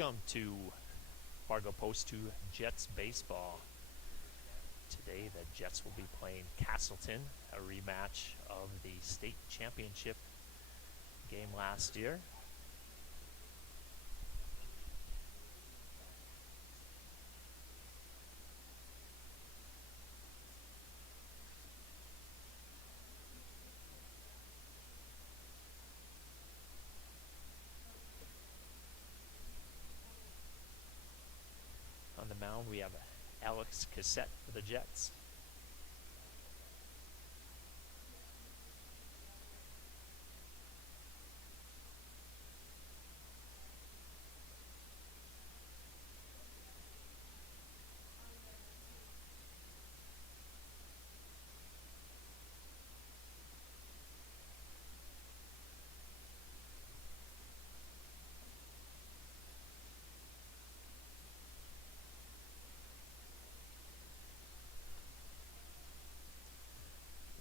Welcome to Fargo Post 2 Jets baseball. Today the Jets will be playing Casselton, a rematch of the state championship game last year. On the mound we have Alex Casselton for the Jets.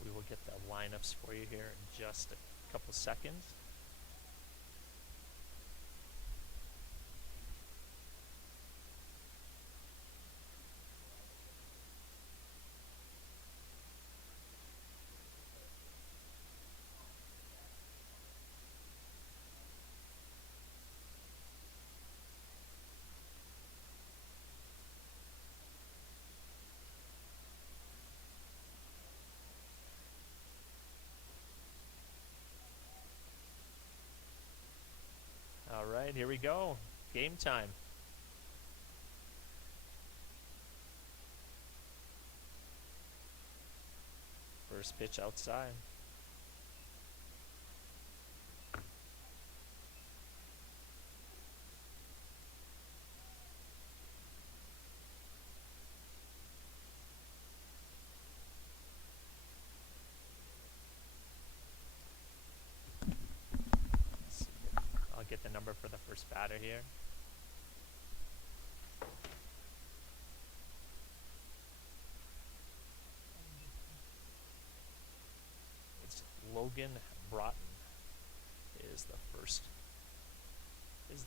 We will get the lineups for you here in just a couple seconds. All right, here we go. Game time. First pitch outside. I'll get the number for the first batter here. It's Logan Broughton is the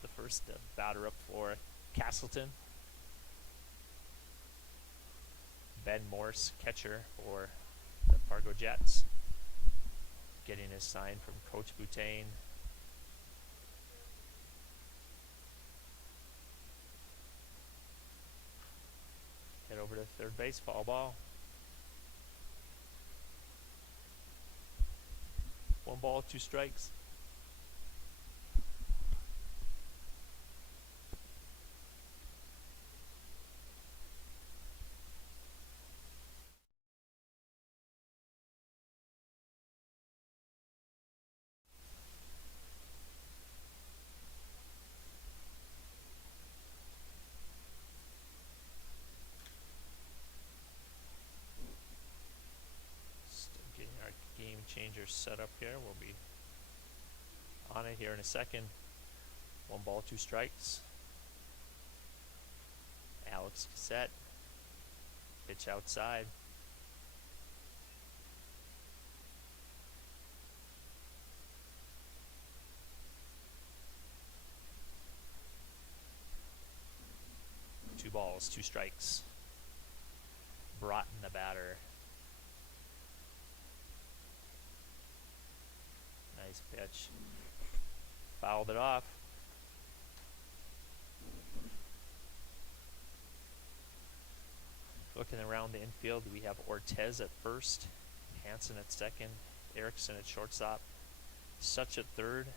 first batter up for Casselton. Ben Morse, catcher for the Fargo Jets, getting his sign from Coach Boutain. Head over to third base, foul ball. 1 ball, 2 strikes. Game changer set up here. We'll be on it here in a second. 1 ball, 2 strikes. Alex Casselton. Pitch outside. Two balls, 2 strikes. Broughton the batter. Nice pitch. Fouled it off. Looking around the infield, we have Ortez at first, Hansen at second, Erickson at shortstop, Such at third,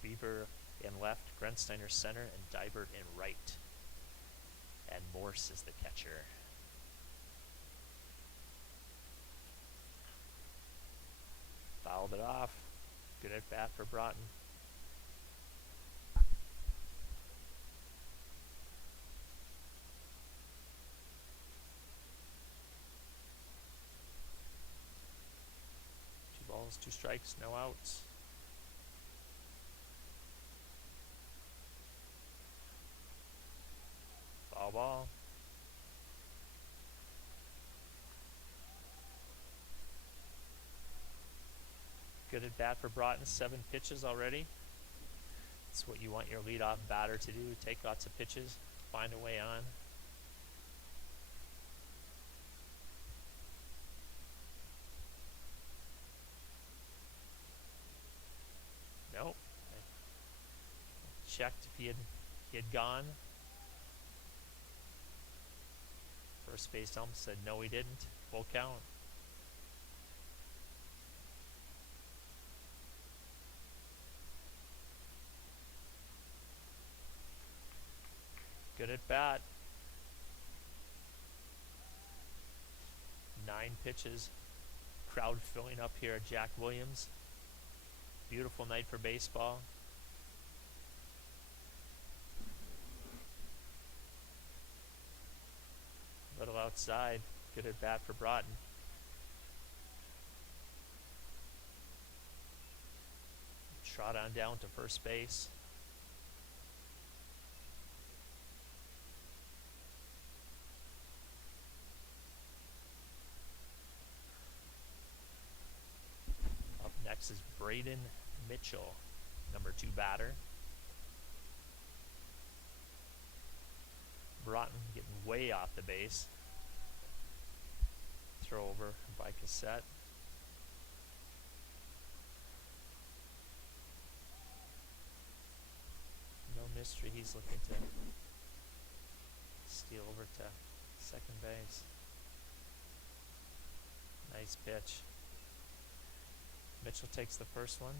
Beaver in left, Grensteiner center, and Dybert in right. And Morse is the catcher. Fouled it off. Good at bat for Broughton. Two balls, 2 strikes, no outs. Foul ball. Good at bat for Broughton, 7 pitches already. It's what you want your leadoff batter to do. Take lots of pitches, find a way on. Nope. I checked if he had gone. First base ump said no, he didn't. Full count. Good at bat. 9 pitches. Crowd filling up here at Jack Williams. Beautiful night for baseball. Little outside. Good at bat for Broughton. Trot on down to first base. Up next is Braden Mitchell, number 2 batter. Broughton getting way off the base. Throw over by Cassette. No mystery, he's looking to steal over to second base. Nice pitch. Mitchell takes the first one.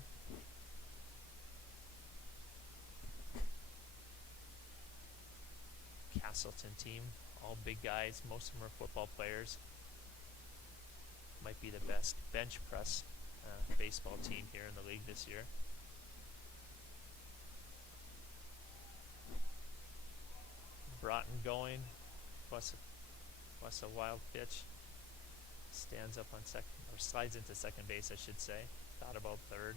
Casselton team, all big guys, most of them are football players. Might be the best bench press baseball team here in the league this year. Broughton going, plus a wild pitch. Stands up on second, or slides into second base, I should say. Thought about third.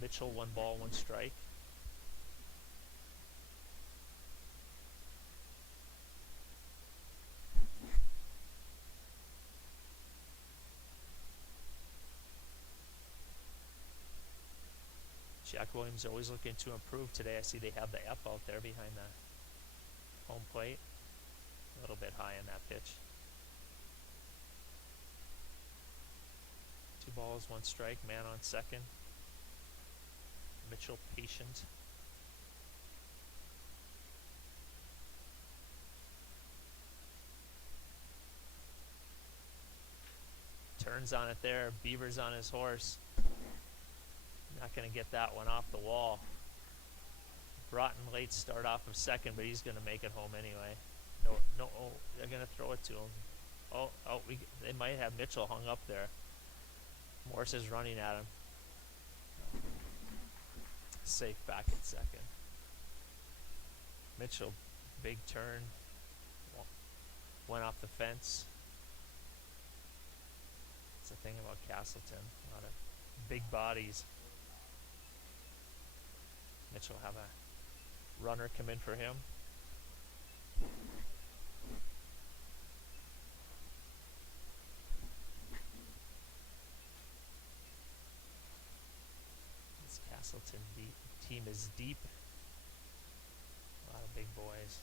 Mitchell, 1 ball, 1 strike. Jack Williams always looking to improve today. I see they have the F out there behind the home plate. A little bit high on that pitch. 2 balls, 1 strike, man on second. Mitchell patient. Turns on it there. Beaver's on his horse. Not going to get that one off the wall. Broughton late start off of second, but he's going to make it home anyway. No, oh, they're going to throw it to him. They might have Mitchell hung up there. Morse is running at him. Safe back at second. Mitchell, big turn. Went off the fence. That's the thing about Casselton. A lot of big bodies. Mitchell have a runner come in for him. This Casselton team is deep. A lot of big boys.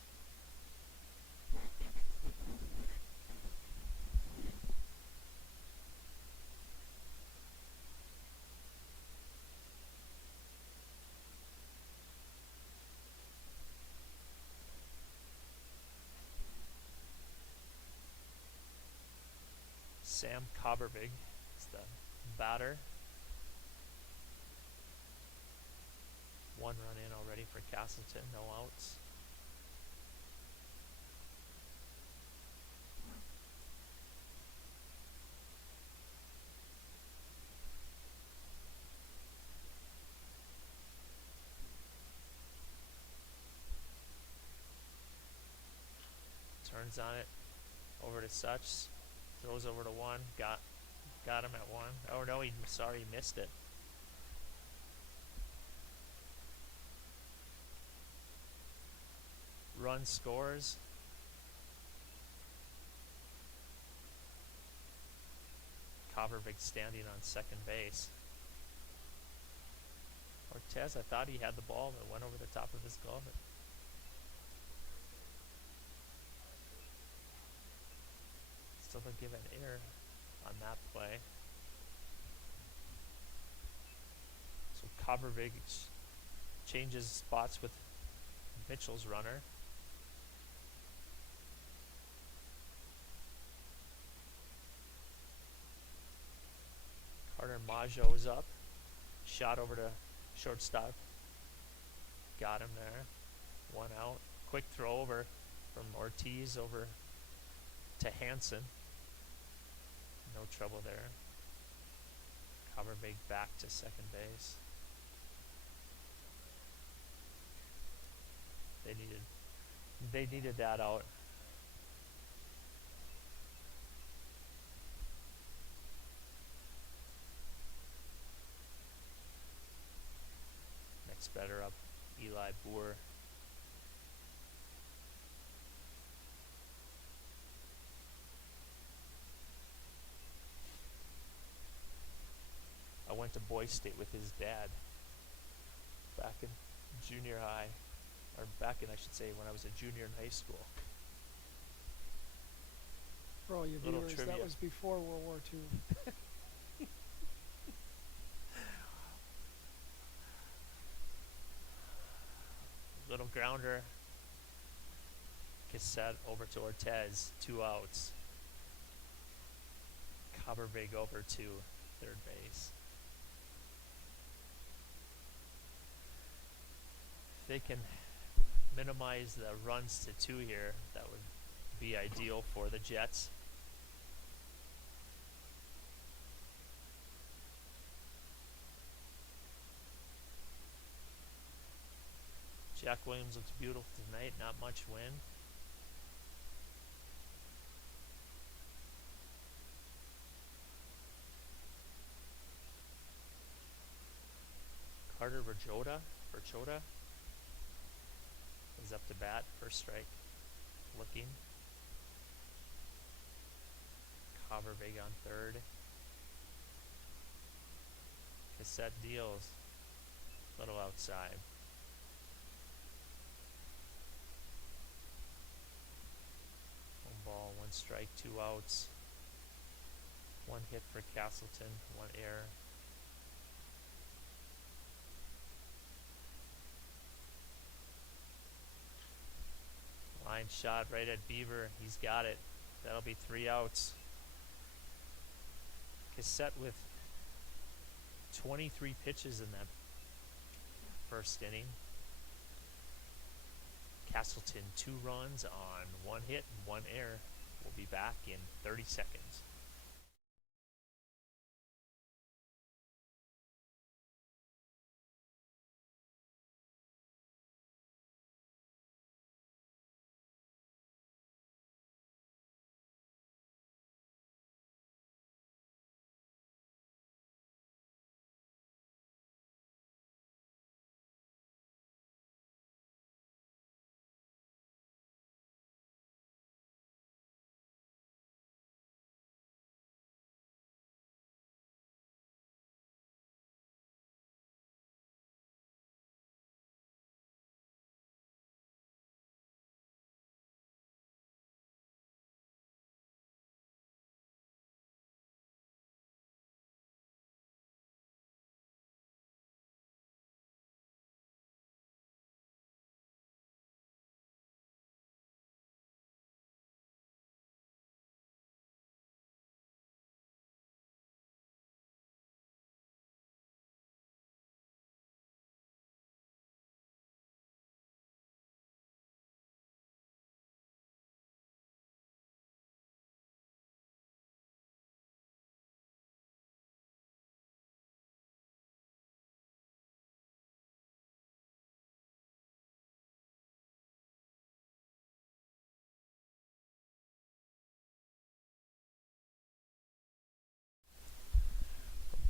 Sam Cobbervig is the batter. 1 run in already for Casselton, no outs. Turns on it over to Such. Throws over to 1. Got him at 1. Oh no, he missed it. Run scores. Cobbervig standing on second base. Ortez, I thought he had the ball, but went over the top of his glove. Still don't give an error on that play. So Covervig changes spots with Mitchell's runner. Carter Maggio is up. Shot over to shortstop. Got him there. One out. Quick throw over from Ortiz over to Hansen. No trouble there. Covervig back to second base. They needed that out. Next batter up, Eli Boer. I went to Boy State with his dad back in junior high, or back in, I should say, when I was a junior in high school. For all your Little viewers, trivia. that was before World War II. Little grounder. Cassette over to Ortez. 2 outs. Covervig over to third base. If they can minimize the runs to 2 here, that would be ideal for the Jets. Jack Williams looks beautiful tonight, not much wind. Carter Verchota is up to bat, first strike, looking. Covervig on third. Cassette deals, little outside. 1 ball, 1 strike, 2 outs. 1 hit for Casselton, 1 error. Line shot right at Beaver. He's got it. That'll be 3 outs. Cassette with 23 pitches in that first inning. Casselton 2 runs on 1 hit and 1 error. We'll be back in 30 seconds.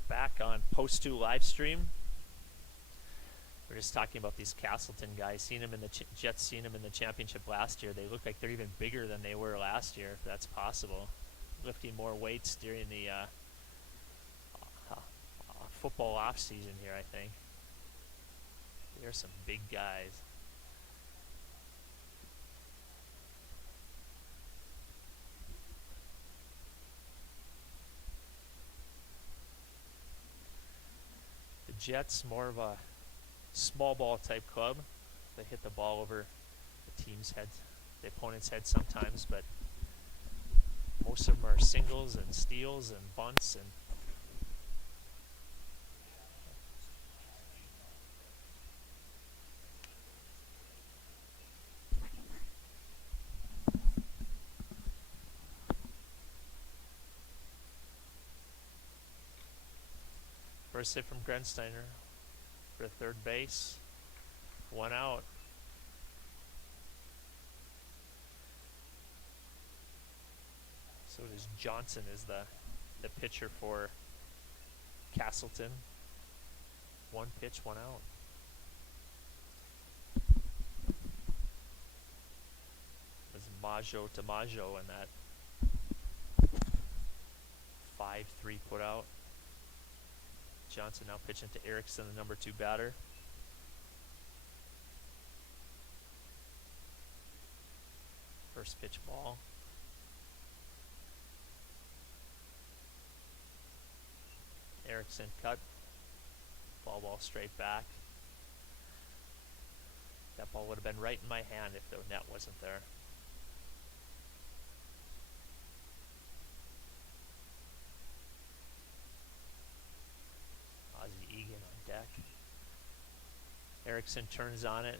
Back on Post 2 live stream. We're just talking about these Casselton guys. Seen them in the Jets. Seen them in the championship last year. They look like they're even bigger than they were last year, if that's possible. Lifting more weights during the football off season here, I think. There's some big guys. The Jets, more of a small ball type club. They hit the ball over the team's head, the opponent's head sometimes, but most of them are singles and steals and bunts and first hit from Grensteiner for third base. 1 out. So does Johnson is the pitcher for Casselton. 1 pitch, 1 out. There's Maggio to Maggio in that 5-3 put out. Johnson now pitching to Erickson, the number 2 batter. First pitch ball. Erickson cut. Ball straight back. That ball would have been right in my hand if the net wasn't there. Ozzie Egan on deck. Erickson turns on it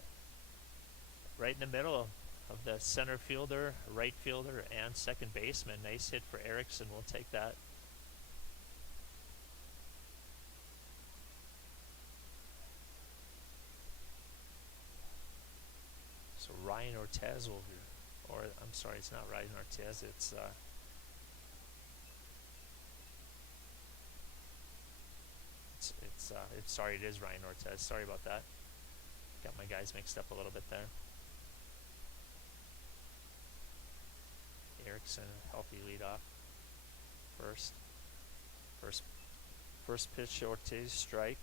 right in the middle of the center fielder, right fielder, and second baseman. Nice hit for Erickson. We'll take that. So Ryan Ortez will be, or I'm sorry, it's not Ryan Ortez. It's sorry, it is Ryan Ortez. Sorry about that. Got my guys mixed up a little bit there. Erickson, healthy leadoff. First pitch, Ortiz, strike.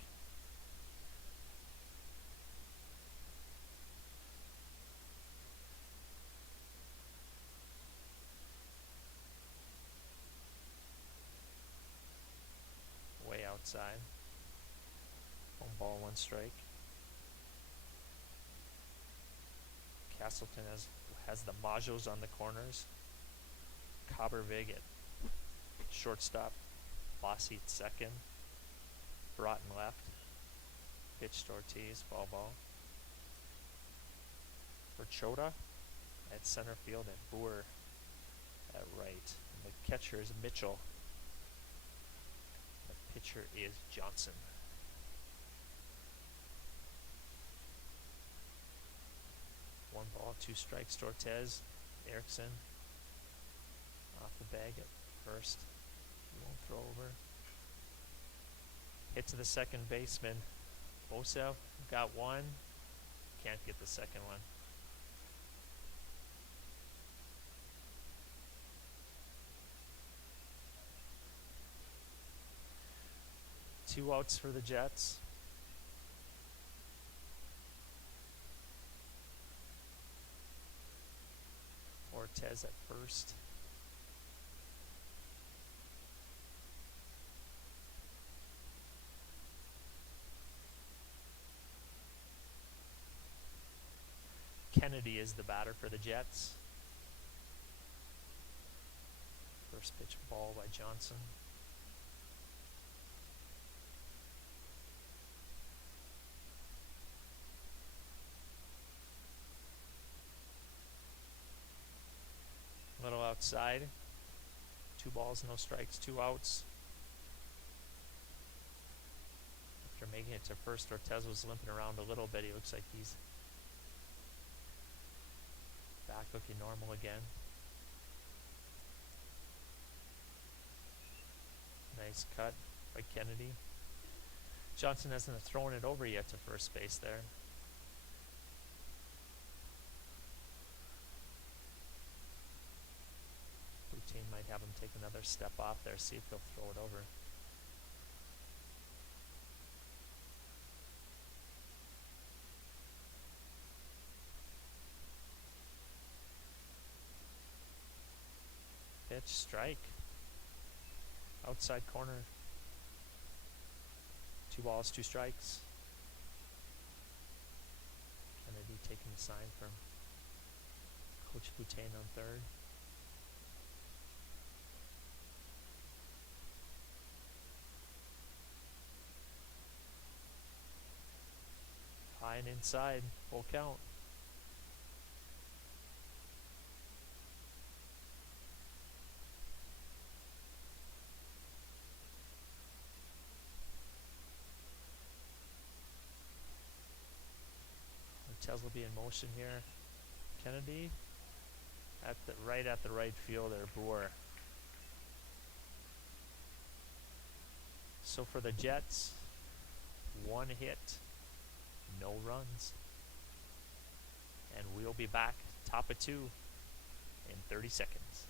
Way outside. 1 ball, 1 strike. Casselton has the Majos on the corners. Cobbervig at shortstop. Bossy at second. Broughton left. Pitch to Ortiz. Ball. For Chota at center field and Boer at right. And the catcher is Mitchell. The pitcher is Johnson. One ball, 2 strikes to Ortez. Erickson off the bag at first. He won't throw over. Hit to the second baseman. Bosa got 1. Can't get the second one. Two outs for the Jets. Ortez at first. Kennedy is the batter for the Jets. First pitch ball by Johnson. Little outside. 2 balls, no strikes, 2 outs. After making it to first, Ortez was limping around a little bit. He looks like he's back looking normal again. Nice cut by Kennedy. Johnson hasn't thrown it over yet to first base there. Team might have him take another step off there, see if he'll throw it over. pitch, strike. Outside corner. 2 balls, 2 strikes. Kennedy taking the sign from Coach Boutain on third. High and inside, full count. Ortez will be in motion here. Kennedy at the right fielder, Boer. So for the Jets, 1 hit, no runs. And we'll be back top of 2 in 30 seconds.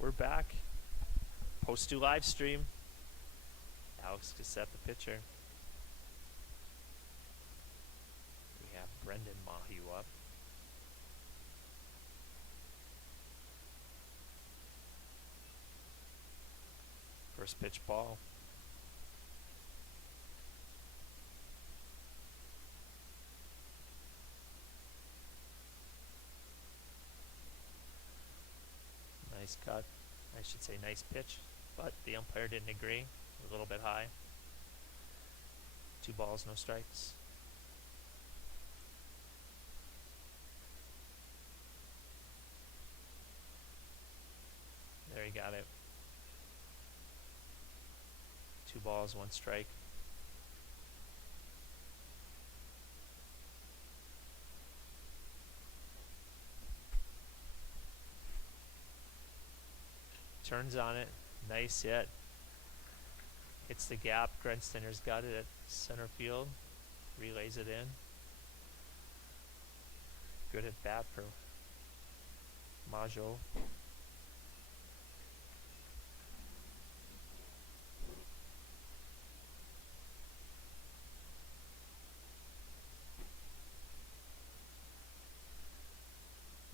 We're back. Post 2 live stream. Alex Cassette, the pitcher. We have Brendan Mahieu up. First pitch ball. Nice cut. I should say nice pitch, but the umpire didn't agree. A little bit high. 2 balls, no strikes. There, he got it. 2 balls, 1 strike. Turns on it. Nice hit. Hits the gap. Grensteiner's got it at center field. Relays it in. Good at bat for Majo.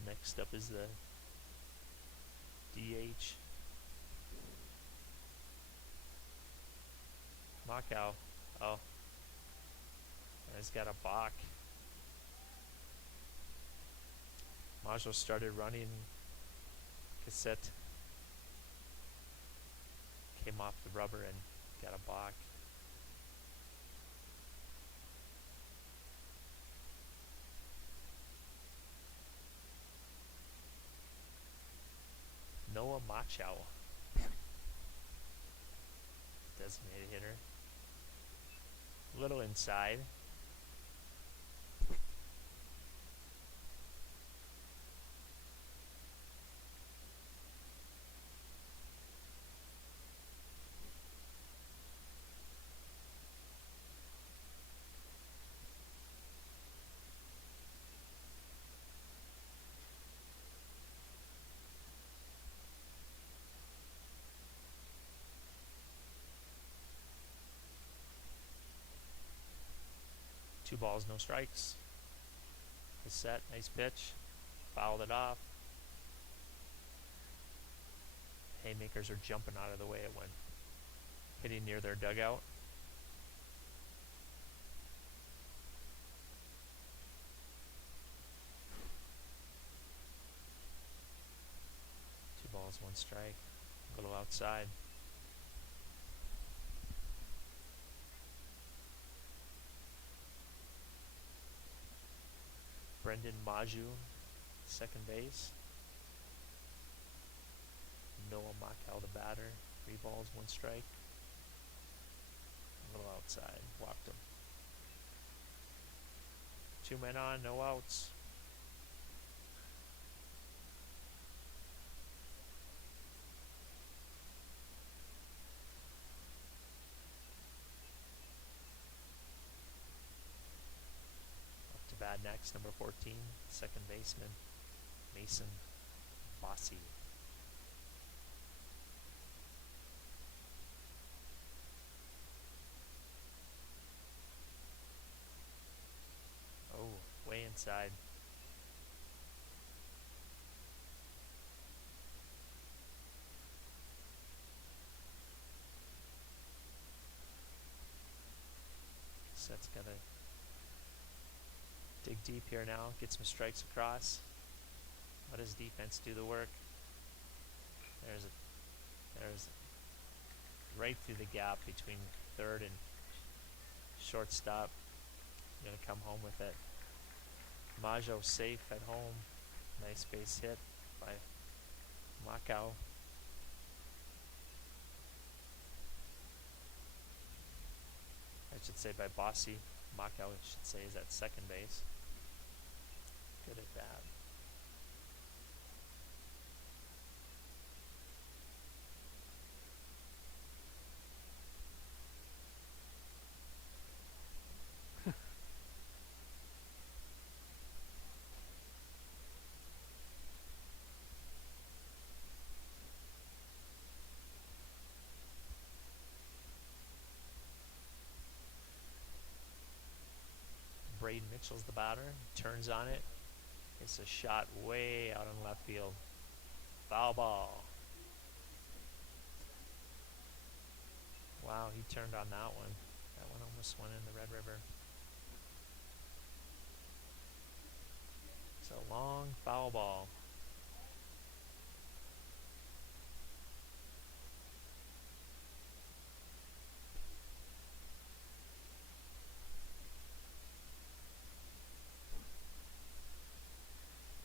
Next up is the DH. Macau. Oh. And he's got a balk. Majo started running. Cassette came off the rubber and got a balk. Noah Machau, designated hitter. Little inside. 2 balls, no strikes. Is set, nice pitch. Fouled it off. Haymakers are jumping out of the way it went. Hitting near their dugout. Two balls, one strike. A little outside. Brendan Maju, second base. Noah Macal, the batter. 3 balls, 1 strike. A little outside. Walked him. 2 men on, no outs. Up to bat next, number 14, second baseman, Mason Bossy. Oh, way inside. Set's gotta dig deep here now, get some strikes across. Let his defense do the work. There's right through the gap between third and shortstop. Gonna come home with it. Majo safe at home. Nice base hit by Macau. I should say by Bossy. Macau, I should say, is at second base. Good at that. Braden Mitchell's the batter. Turns on it. It's a shot way out in left field. Foul ball. Wow, he turned on that one. That one almost went in the Red River. It's a long foul ball.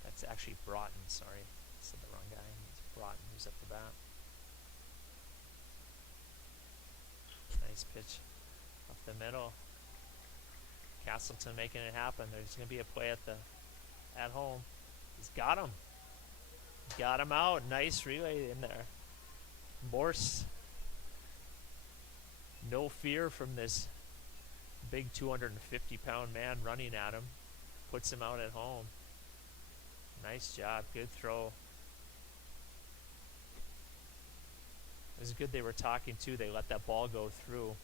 It's actually Broughton, sorry. I said the wrong guy. It's Broughton who's up the bat. Nice pitch up the middle. Casselton making it happen. There's going to be a play at home. He's got him. Got him out. Nice relay in there. Morse. No fear from this big 250-pound man running at him. Puts him out at home. Nice job. Good throw. It was good they were talking too. They let that ball go through.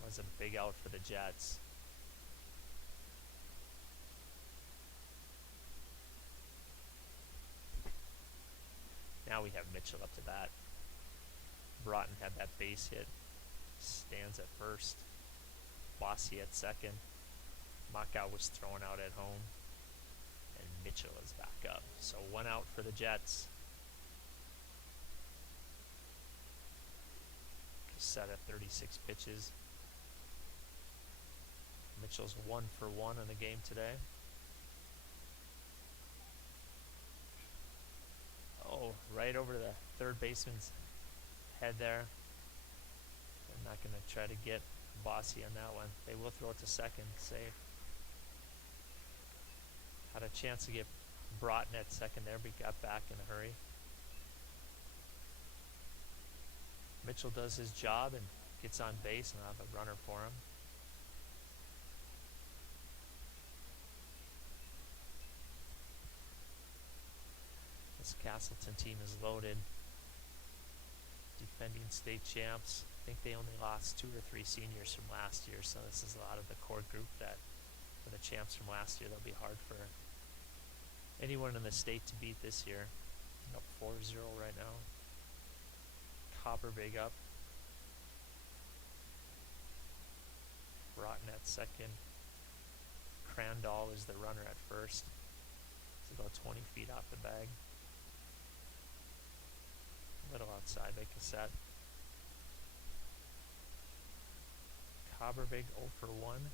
It was a big out for the Jets. Now we have Mitchell up to bat. Broughton had that base hit. Stands at first. Bossy at second. Macau was thrown out at home. And Mitchell is back up. So 1 out for the Jets. Set at 36 pitches. Mitchell's 1 for 1 in the game today. Oh, right over the third baseman's head there. They're not going to try to get Bossy on that one. They will throw it to second. Safe. Had a chance to get Broughton at second there, but got back in a hurry. Mitchell does his job and gets on base, and I'll have a runner for him. This Casselton team is loaded. defending state champs. I think they only lost 2 or 3 seniors from last year, so this is a lot of the core group that for the champs from last year. That'll be hard for anyone in the state to beat this year. Up 4-0 right now. Copperbig up. Broughton at second. Crandall is the runner at first. It's about 20 feet off the bag. A little outside by Cassette. Copperbig 0 for 1.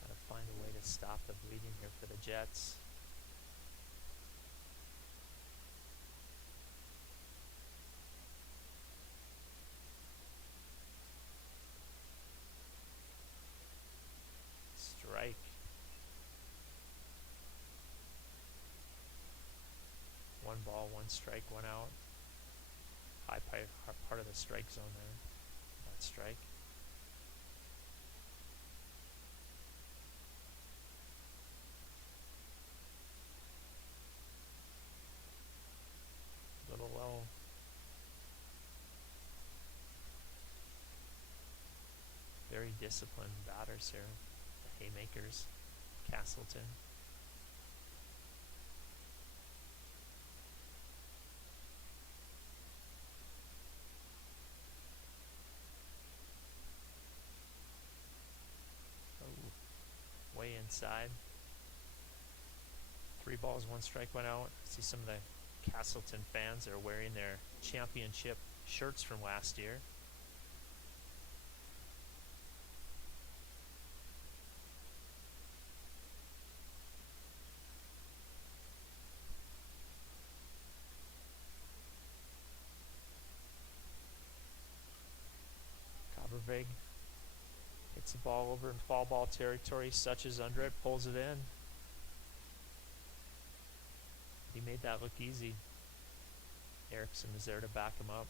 Gotta find a way to stop the bleeding here for the Jets. Strike. One ball, one strike, one out. High part of the strike zone there. That strike. Little low. Very disciplined batters here. The Haymakers. Casselton. Way inside. 3 balls, 1 strike, 1 out. See some of the Casselton fans are wearing their championship shirts from last year. Copperbig hits the ball over in foul ball territory, Suches under it, pulls it in. He made that look easy. Erickson is there to back him up.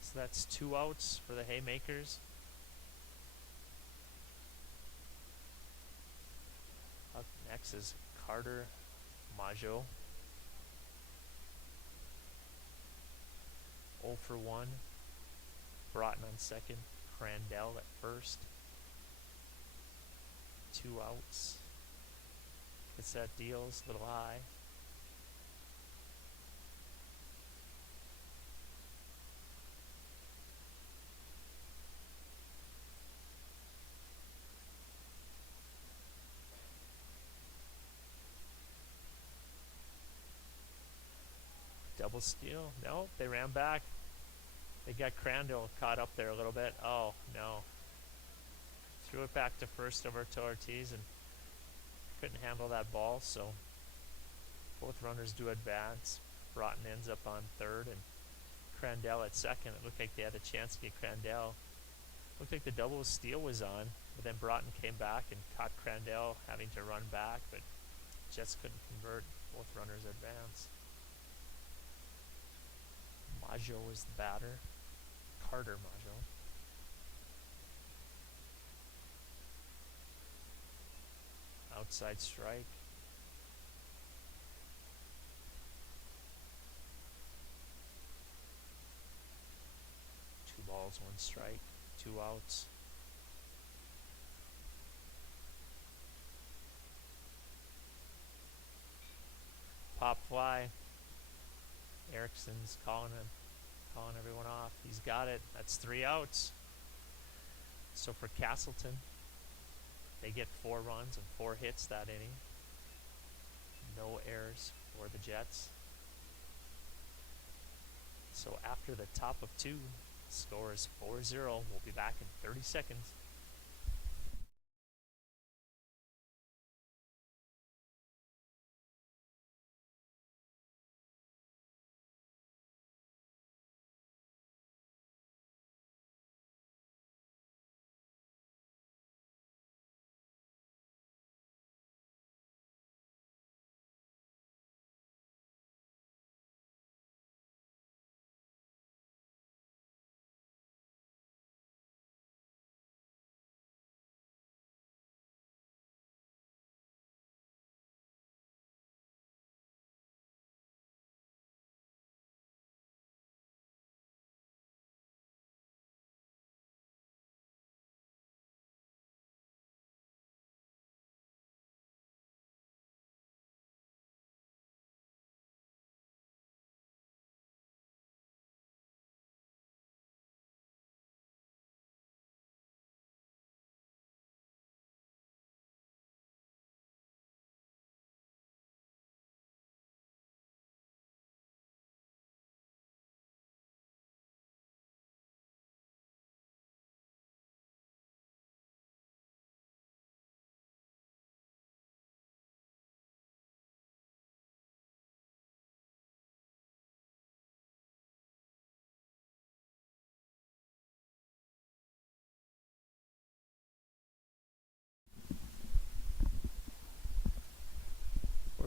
So that's 2 outs for the Haymakers. Up next is Carter Majo. 0 for 1. Broughton on second. Crandall at first. 2 outs. Cassette deals, little high. Double steal. No, they ran back. They got Crandall caught up there a little bit. Oh, no. Threw it back to first over to Ortiz and couldn't handle that ball, so both runners do advance. Broughton ends up on third and Crandall at second. It looked like they had a chance to get Crandall. Looked like the double steal was on, but then Broughton came back and caught Crandall having to run back, but Jets couldn't convert. Both runners advance. Majo was the batter. Carter Majo. Outside strike. Two balls, 1 strike, 2 outs. Pop fly. Erickson's calling everyone off. He's got it. That's 3 outs. So for Casselton, they get 4 runs and 4 hits that inning. No errors for the Jets. So after the top of 2, score is 4-0. We'll be back in 30 seconds.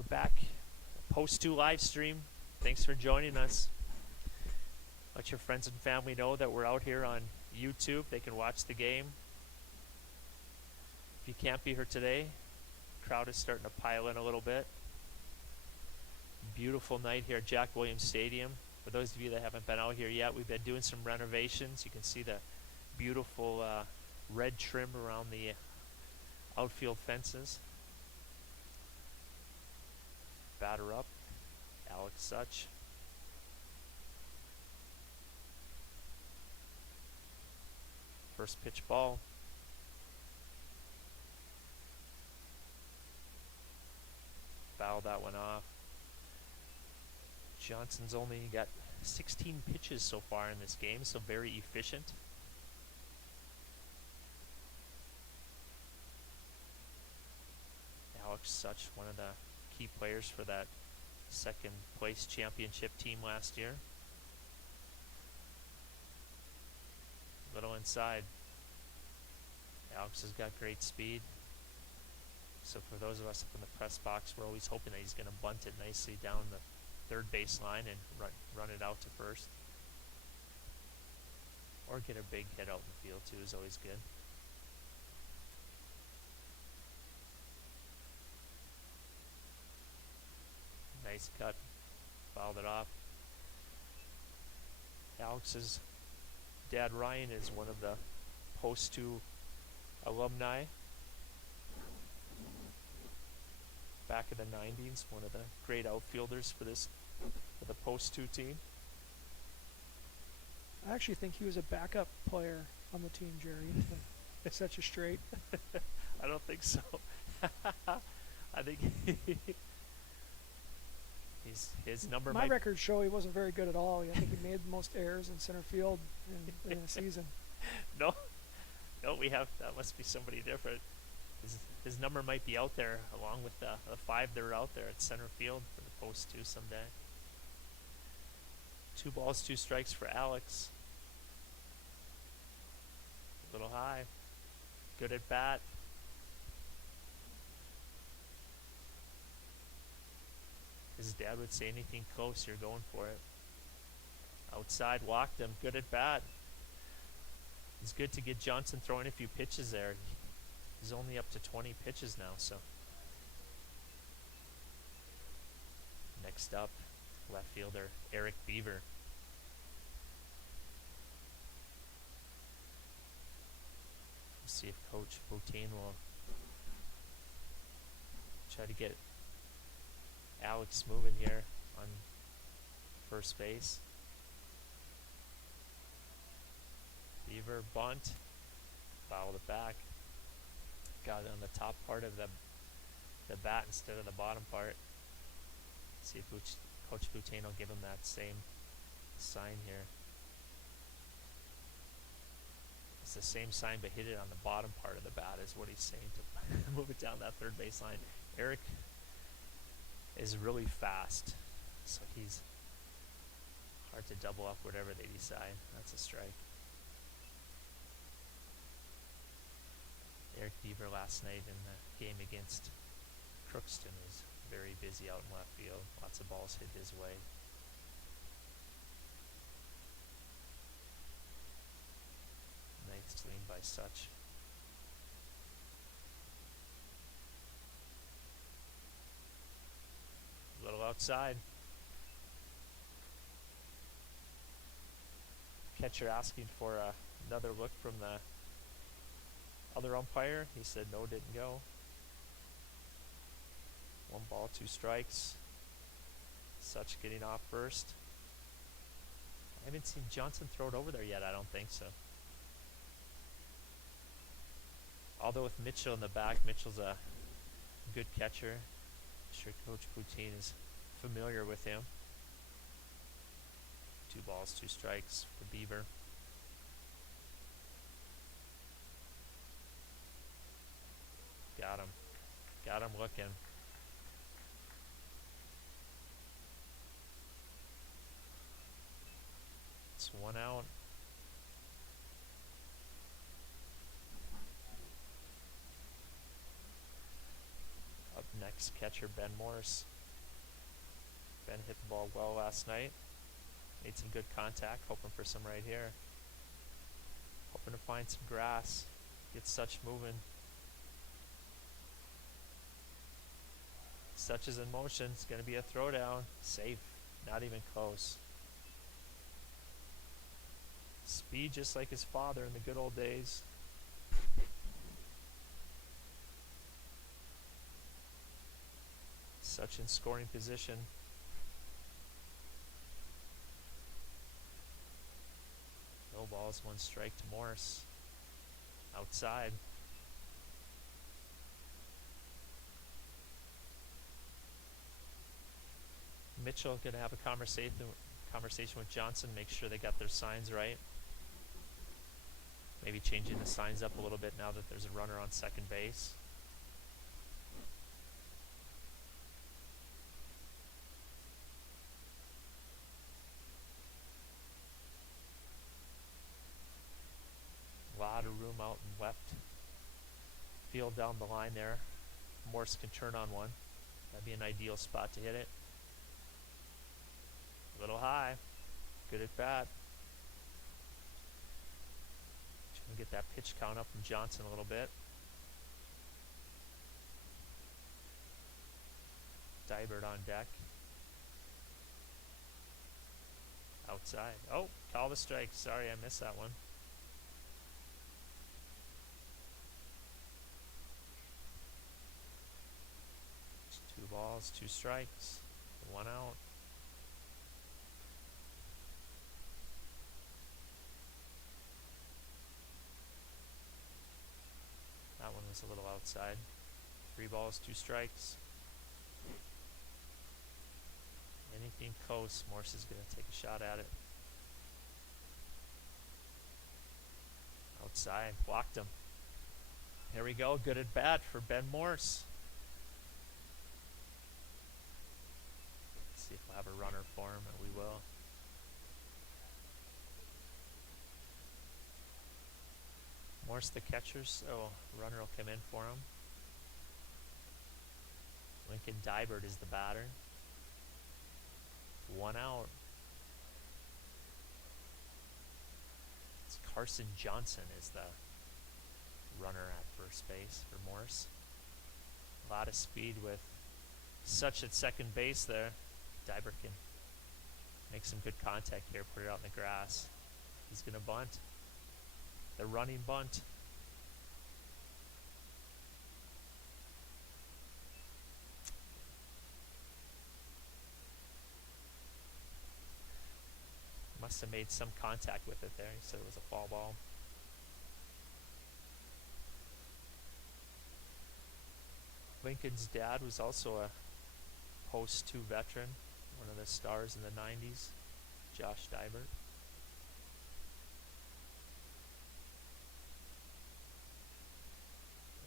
back. Post 2 live stream. Thanks for joining us. Let your friends and family know that we're out here on YouTube. They can watch the game. If you can't be here today, crowd is starting to pile in a little bit. Beautiful night here at Jack Williams Stadium. For those of you that haven't been out here yet, we've been doing some renovations. You can see the beautiful red trim around the outfield fences. Batter up, Alex Such. First pitch ball. Foul that one off. Johnson's only got 16 pitches so far in this game, so very efficient. Alex Such, one of the key players for that second place championship team last year. Little inside. Alex has got great speed. So for those of us up in the press box, we're always hoping that he's going to bunt it nicely down the third base line and run it out to first. Or get a big hit out in the field too is always good. Nice cut. Fouled it off. Alex's dad Ryan is one of the Post 2 alumni. Back in the 90s, one of the great outfielders for the Post 2 team. I actually think he was a backup player on the team, Jerry. It's such a straight. I don't think so. I think his number. My records show he wasn't very good at all. I think he made the most errors in center field in a season. No, we have that must be somebody different. His number might be out there along with the 5 that are out there at center field for the Post 2 someday. 2 balls, 2 strikes for Alex. A little high. Good at bat. His dad would say anything close, you're going for it. Outside, walked him. Good at bat. It's good to get Johnson throwing a few pitches there. He's only up to 20 pitches now, so. Next up, left fielder Eric Beaver. Let's see if Coach Boutin will try to get Alex moving here on first base. Beaver bunt, fouled it back. Got it on the top part of the bat instead of the bottom part. See if Coach Boutin will give him that same sign here. It's the same sign, but hit it on the bottom part of the bat is what he's saying to move it down that third base line. Eric is really fast, so he's hard to double up whatever they decide. That's a strike. Eric Beaver last night in the game against Crookston was very busy out in left field. Lots of balls hit his way. Nice lean by Such. A little outside. Catcher asking for another look from the other umpire. He said no, didn't go. 1 ball, 2 strikes. Such getting off first. I haven't seen Johnson throw it over there yet, I don't think so. Although with Mitchell in the back, Mitchell's a good catcher. I'm sure Coach Boutin is familiar with him. 2 balls, 2 strikes for Beaver. Got him looking. It's 1 out. Up next, catcher Ben Morris. Ben hit the ball well last night. Made some good contact, hoping for some right here. Hoping to find some grass. Get Such moving. Such is in motion. It's going to be a throwdown. Safe. Not even close. Speed just like his father in the good old days. Such in scoring position. No balls, 1 strike to Morris. Outside. Mitchell gonna have a conversation with Johnson, make sure they got their signs right. Maybe changing the signs up a little bit now that there's a runner on second base. A lot of room out in left field down the line there. Morse can turn on one. That'd be an ideal spot to hit it. A little high. Good at bat. Trying to get that pitch count up from Johnson a little bit. Dybert on deck. Outside. Oh, call the strike. Sorry, I missed that one. Two balls, 2 strikes, 1 out. That one was a little outside. 3 balls, 2 strikes. Anything close, Morse is going to take a shot at it. Outside, blocked him. Here we go, good at bat for Ben Morse. Let's see if we'll have a runner for him, and we will. Morse the catchers, so runner will come in for him. Lincoln Dybert is the batter. 1 out. It's Carson Johnson is the runner at first base for Morse. A lot of speed with Such at second base there. Dybert can make some good contact here, put it out in the grass. He's going to bunt. The running bunt. Must have made some contact with it there. He said it was a foul ball. Lincoln's dad was also a Post 2 veteran, one of the stars in the 90s, Josh Dybert.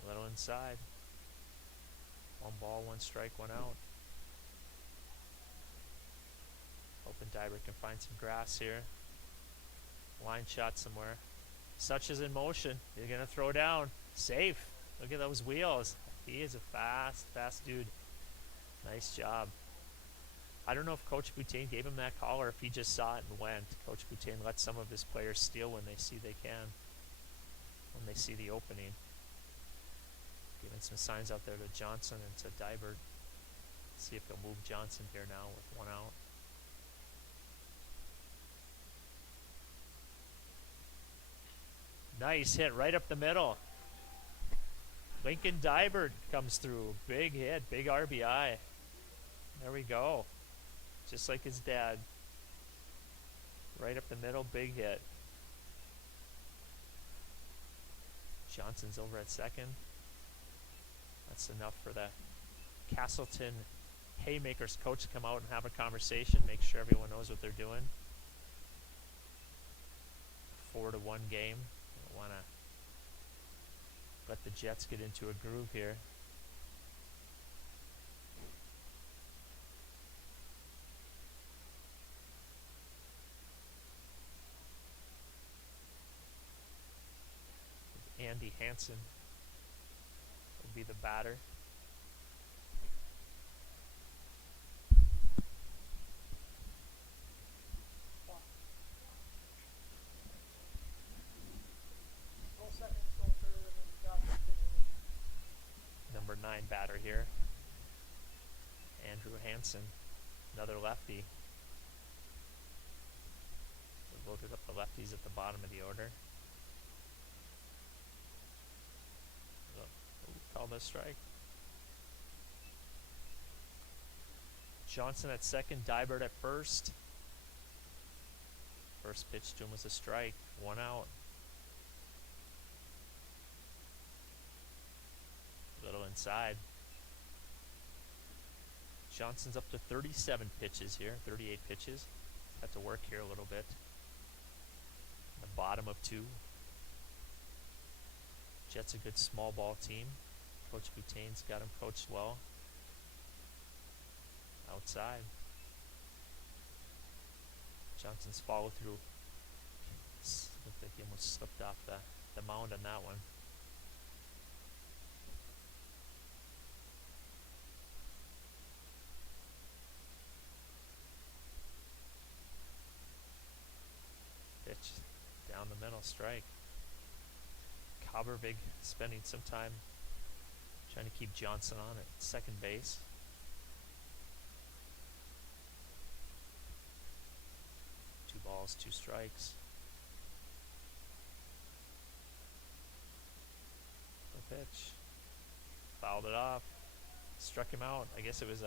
A little inside. 1 ball, 1 strike, 1 out. Hoping Dybert can find some grass here. Line shot somewhere. Such is in motion. He's going to throw down. Safe. Look at those wheels. He is a fast dude. Nice job. I don't know if Coach Boutin gave him that call or if he just saw it and went. Coach Boutin lets some of his players steal when they see they can. When they see the opening. Giving some signs out there to Johnson and to Dybert. See if they'll move Johnson here now with 1 out. Nice hit right up the middle. Lincoln Dybert comes through. Big hit, big RBI. There we go. Just like his dad. Right up the middle, big hit. Johnson's over at second. That's enough for the Casselton Haymakers coach to come out and have a conversation, make sure everyone knows what they're doing. 4-1 game. Don't want to let the Jets get into a groove here. Andy Hansen would be the batter. 9 batter here. Andrew Hansen, another lefty. We loaded up the lefties at the bottom of the order. Called a strike. Johnson at second, Dybert at first. First pitch to him was a strike, 1 out. A little inside. Johnson's up to 37 pitches here, 38 pitches. Have to work here a little bit. The bottom of 2. Jets a good small ball team. Coach Boutaine's got him coached well. Outside. Johnson's follow through. Looked like he almost slipped off the mound on that one. Pitch down the middle, strike. Kabervig spending some time trying to keep Johnson on at second base. Two balls, 2 strikes. The pitch. Fouled it off. Struck him out. I guess it was he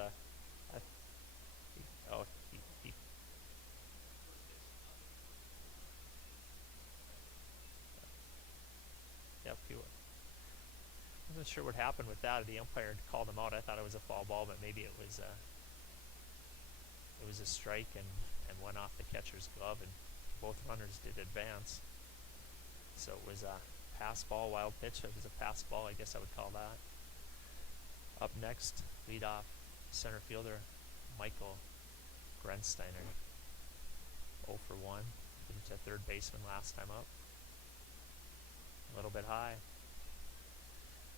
yep, he wasn't sure what happened with that. The umpire called him out. I thought it was a foul ball, but maybe it was a strike and went off the catcher's glove, and both runners did advance. So it was a pass ball, wild pitch. It was a pass ball, I guess I would call that. Up next, leadoff center fielder Michael Grensteiner. 0 for 1. Finished at third baseman last time up. A little bit high.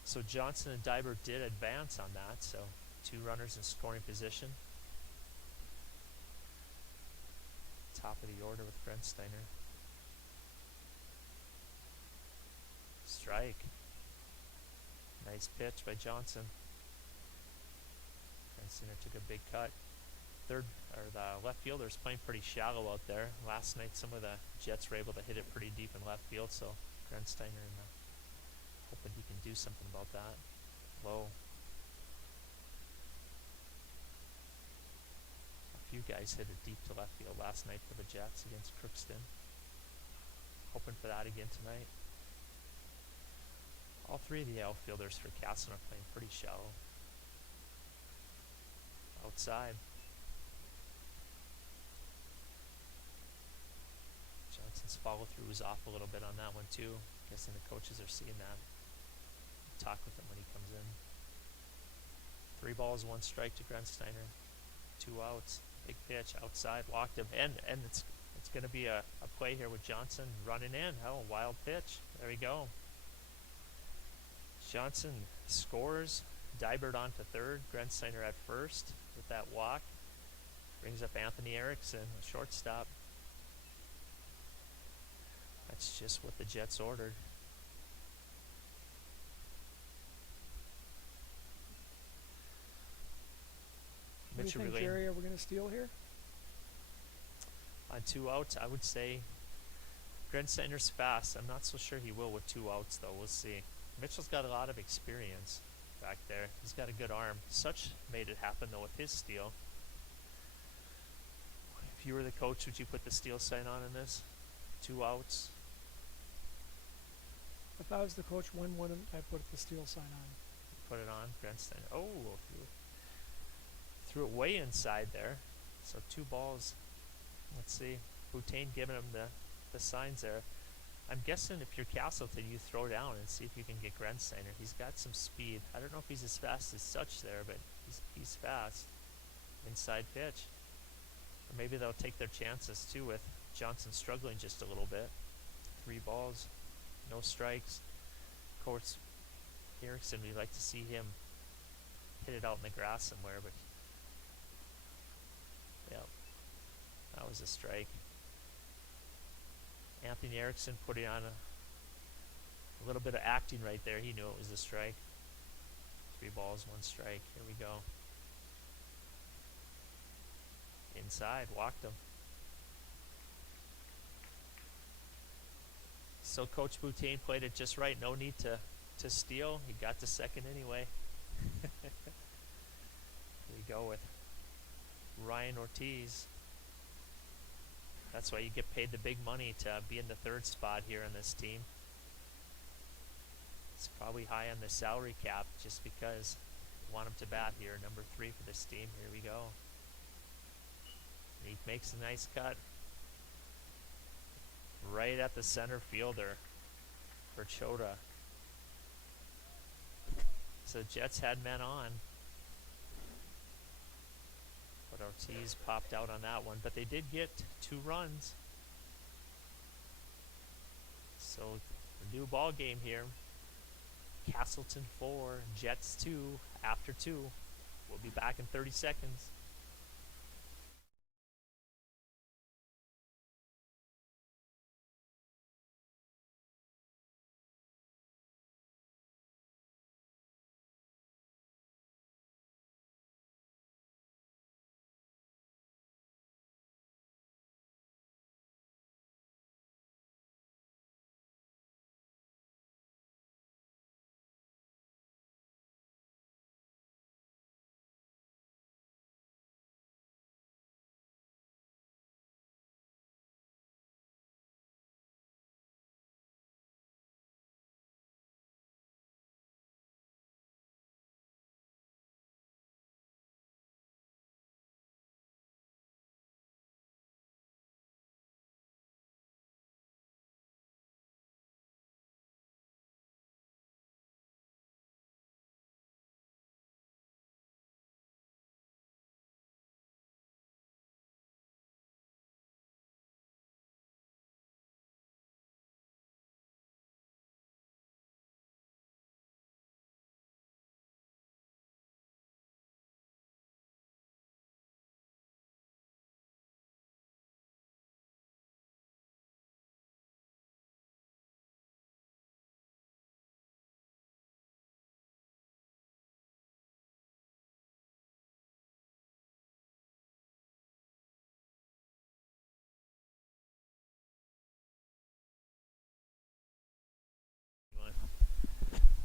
So Johnson and Dybert did advance on that, so 2 runners in scoring position. Top of the order with Grensteiner. Strike. Nice pitch by Johnson. Grensteiner took a big cut. The left fielder is playing pretty shallow out there. Last night some of the Jets were able to hit it pretty deep in left field, so Grensteiner hoping he can do something about that. Low. A few guys hit it deep to left field last night for the Jets against Crookston. Hoping for that again tonight. All 3 of the outfielders for Casselton are playing pretty shallow. Outside. Johnson's follow through was off a little bit on that one too. Guessing the coaches are seeing that. Talk with him when he comes in. 3 balls, 1 strike to Grensteiner. 2 outs. Big pitch outside, walked him, and it's going to be a play here with Johnson running in. Oh, wild pitch. There we go. Johnson scores. Dybert on to third. Grensteiner at first with that walk. Brings up Anthony Erickson, a shortstop. That's just what the Jets ordered. What do you think, Jerry? Are we going to steal here? On 2 outs, I would say Grensteiner's fast. I'm not so sure he will with 2 outs, though. We'll see. Mitchell's got a lot of experience back there. He's got a good arm. Such made it happen, though, with his steal. If you were the coach, would you put the steal sign on in this? 2 outs. If I was the coach, when wouldn't I put the steal sign on? Put it on. Grensteiner. Oh, threw it way inside there. So 2 balls. Let's see. Boutain giving him the signs there. I'm guessing if you're Casselton, you throw down and see if you can get Grensteiner. He's got some speed. I don't know if he's as fast as Such there, but he's fast. Inside pitch. Or maybe they'll take their chances too with Johnson struggling just a little bit. 3 balls, no strikes. Of course, Erickson, we'd like to see him hit it out in the grass somewhere, but yeah, that was a strike. Anthony Erickson putting on a little bit of acting right there. He knew it was a strike. 3 balls, 1 strike. Here we go. Inside, walked him. So Coach Boutain played it just right. No need to steal. He got to second anyway. Here we go with Ryan Ortiz. That's why you get paid the big money to be in the 3rd spot here on this team. It's probably high on the salary cap just because you want him to bat here. Number 3 for this team. Here we go. And he makes a nice cut right at the center fielder for Chota. So the Jets had men on, but Ortiz popped out on that one. But they did get 2 runs. So the new ball game here. Casselton 4, Jets 2 after 2. We'll be back in 30 seconds.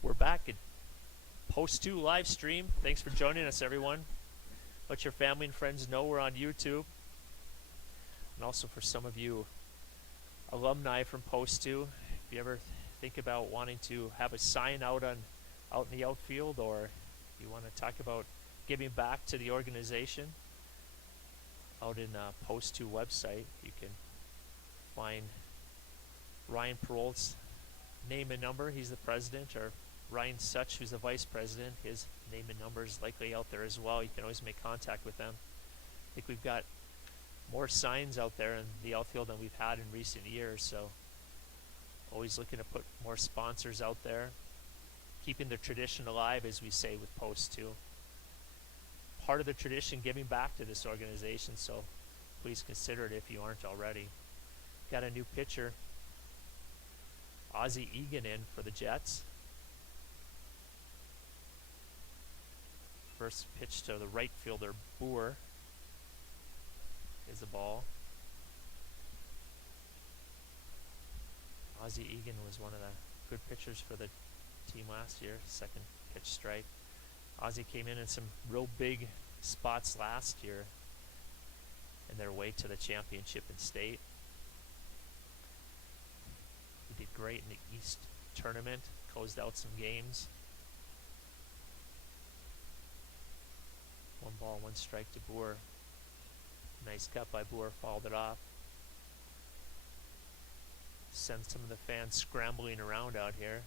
We're back at Post 2 live stream. Thanks for joining us, everyone. Let your family and friends know we're on YouTube. And also for some of you alumni from Post 2, if you ever think about wanting to have a sign out in the outfield, or you want to talk about giving back to the organization, out in Post 2 website, you can find Ryan Perolt's name and number. He's the president, or Ryan Such, who's the vice president. His name and number is likely out there as well. You can always make contact with them. I think we've got more signs out there in the outfield than we've had in recent years, so always looking to put more sponsors out there, keeping the tradition alive, as we say with Post 2. Part of the tradition, giving back to this organization, so please consider it if you aren't already. Got a new pitcher, Ozzie Egan, in for the Jets. First pitch to the right fielder, Boer, is the ball. Ozzie Egan was one of the good pitchers for the team last year. Second pitch strike. Ozzie came in some real big spots last year in their way to the championship in state. He did great in the East tournament, closed out some games. 1 ball, 1 strike to Boer. Nice cut by Boer, fouled it off. Send some of the fans scrambling around out here.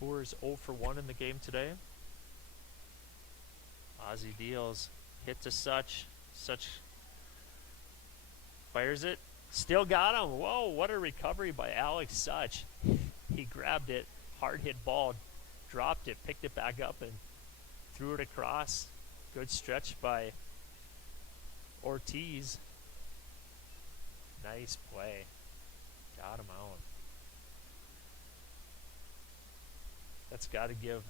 Boer's 0 for 1 in the game today. Ozzie deals. Hit to Such. Such fires it. Still got him. Whoa, what a recovery by Alex Such. He grabbed it, hard hit ball, dropped it, picked it back up, and threw it across. Good stretch by Ortiz. Nice play. Got him out. That's got to give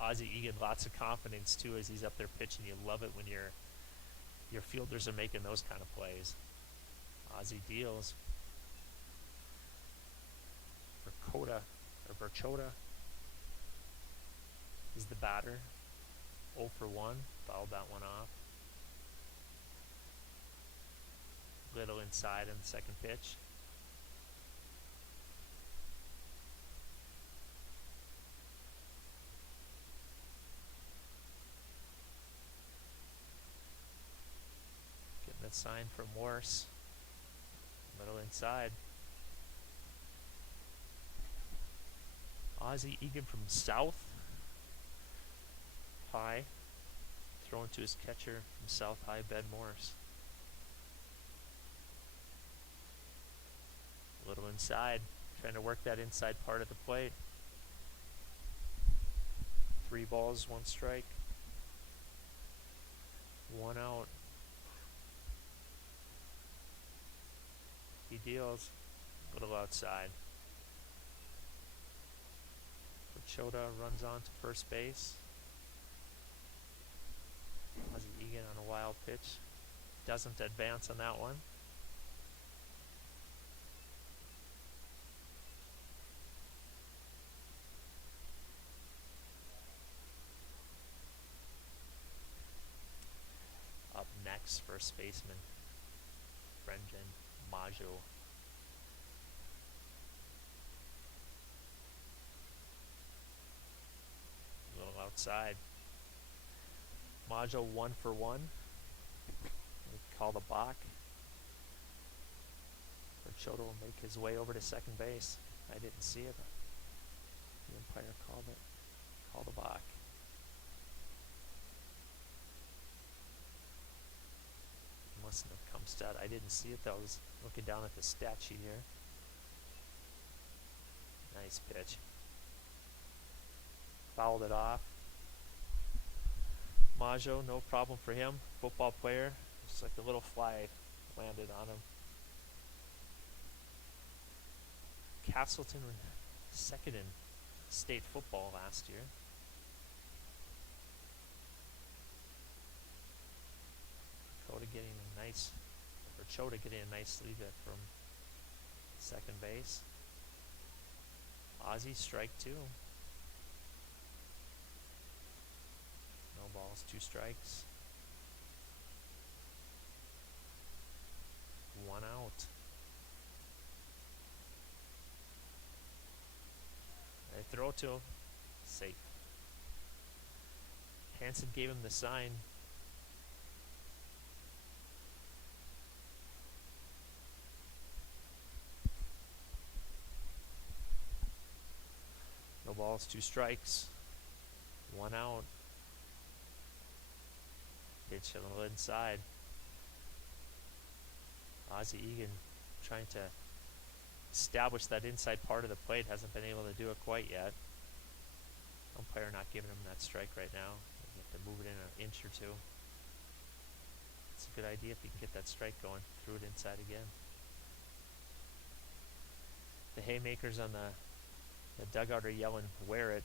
Ozzie Egan lots of confidence too as he's up there pitching. You love it when your fielders are making those kind of plays. Ozzie deals. Berchota is the batter. 0 for 1. Fouled that one off. Little inside on the second pitch. Getting a sign from Morse. Little inside. Ozzie Egan from South. High. Thrown to his catcher from South High, Ben Morse. A little inside. Trying to work that inside part of the plate. 3 balls, 1 strike. 1 out. He deals. A little outside. Berchota runs on to first base. Ozzie Egan on a wild pitch. Doesn't advance on that one. Up next, first baseman Brendan Maggio. A little outside. Maggio 1 for 1. We call the balk. Berchota will make his way over to second base. I didn't see it. The umpire called it. Call the balk. Mustn't have come stat. I didn't see it though. I was looking down at the stat sheet here. Nice pitch. Fouled it off. Maggio, no problem for him. Football player. Just like a little fly landed on him. Casselton second in state football last year. Berchota getting a nice lead hit from second base. Ozzie strike 2. No balls, 2 strikes. 1 out. They throw to him. Safe. Hansen gave him the sign. No balls, 2 strikes. 1 out. Pitch a little inside. Ozzie Egan trying to establish that inside part of the plate. Hasn't been able to do it quite yet. Umpire not giving him that strike right now. You have to move it in an inch or 2. It's a good idea if you can get that strike going. Threw it inside again. The haymakers on the dugout are yelling, "Wear it."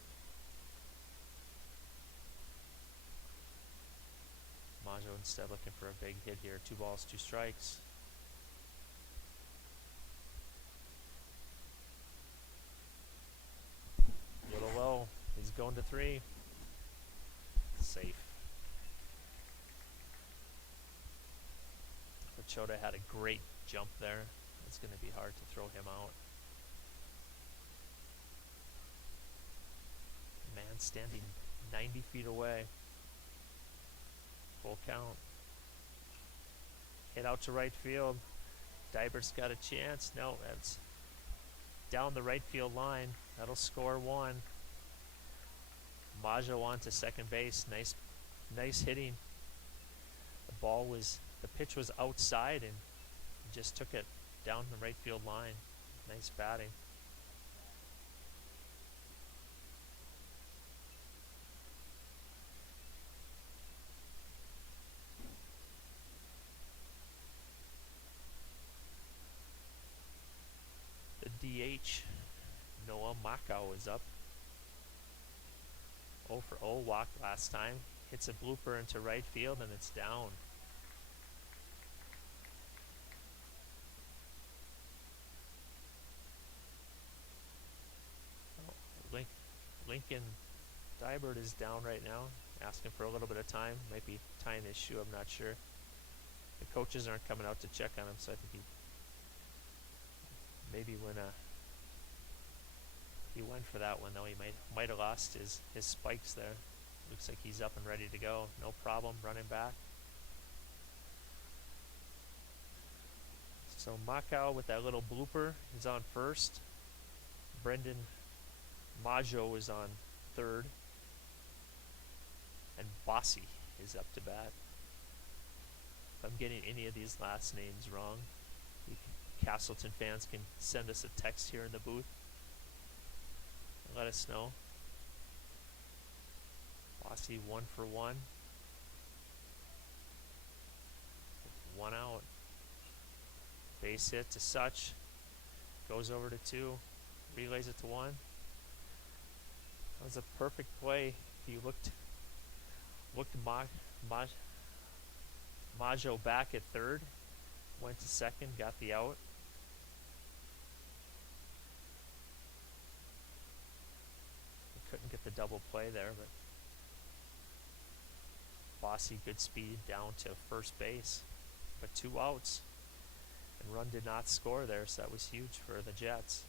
Maggio instead looking for a big hit here. 2 balls, 2 strikes. A little low. He's going to 3. Safe. Berchota had a great jump there. It's going to be hard to throw him out. Man standing 90 feet away. Full count. Hit out to right field. Dybert's got a chance. No, that's down the right field line. That'll score 1. Maggio on to second base. Nice hitting. The pitch was outside and just took it down the right field line. Nice batting. DH. Noah Makau is up. 0 for 0, walked last time. Hits a blooper into right field and it's down. Lincoln Dybert is down right now, asking for a little bit of time. Might be time issue, I'm not sure. The coaches aren't coming out to check on him, so I think he went for that one though. He might have lost his spikes there. Looks like he's up and ready to go. No problem running back. So Makau with that little blooper is on first. Brendan Majo is on third. And Bossy is up to bat. If I'm getting any of these last names wrong, Casselton fans can send us a text here in the booth and let us know. Bossy 1 for 1. 1 out. Base hit to Such. Goes over to 2. Relays it to 1. That was a perfect play. He looked Majo back at third. Went to second, got the out. Couldn't get the double play there, but Bossy, good speed down to first base. But 2 outs. And run did not score there, so that was huge for the Jets.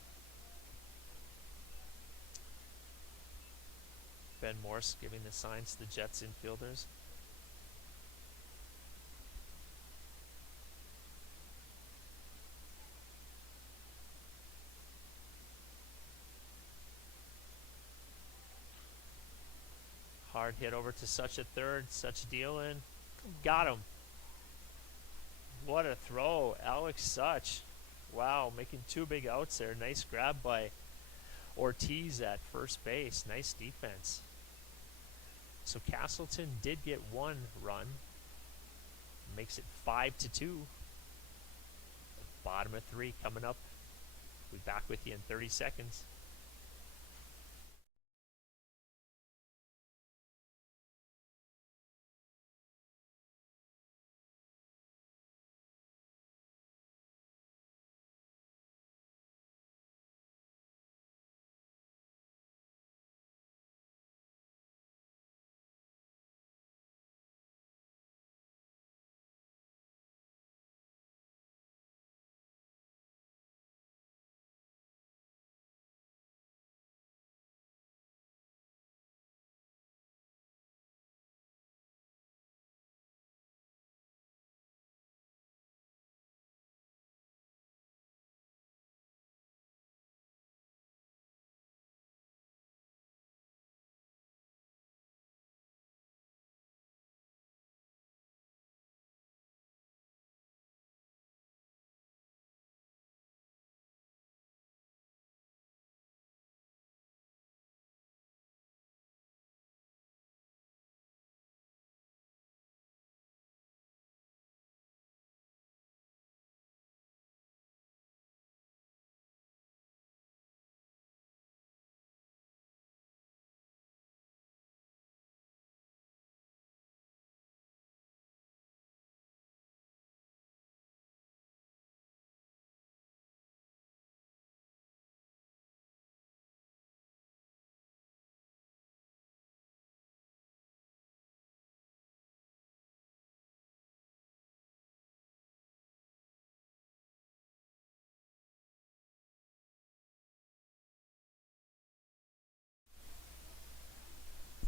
Ben Morse giving the signs to the Jets infielders. Hard hit over to Such at third. Such dealing. Got him. What a throw. Alex Such. Wow, making 2 big outs there. Nice grab by Ortiz at first base. Nice defense. So Casselton did get 1 run. Makes it 5-2. Bottom of 3 coming up. We'll be back with you in 30 seconds.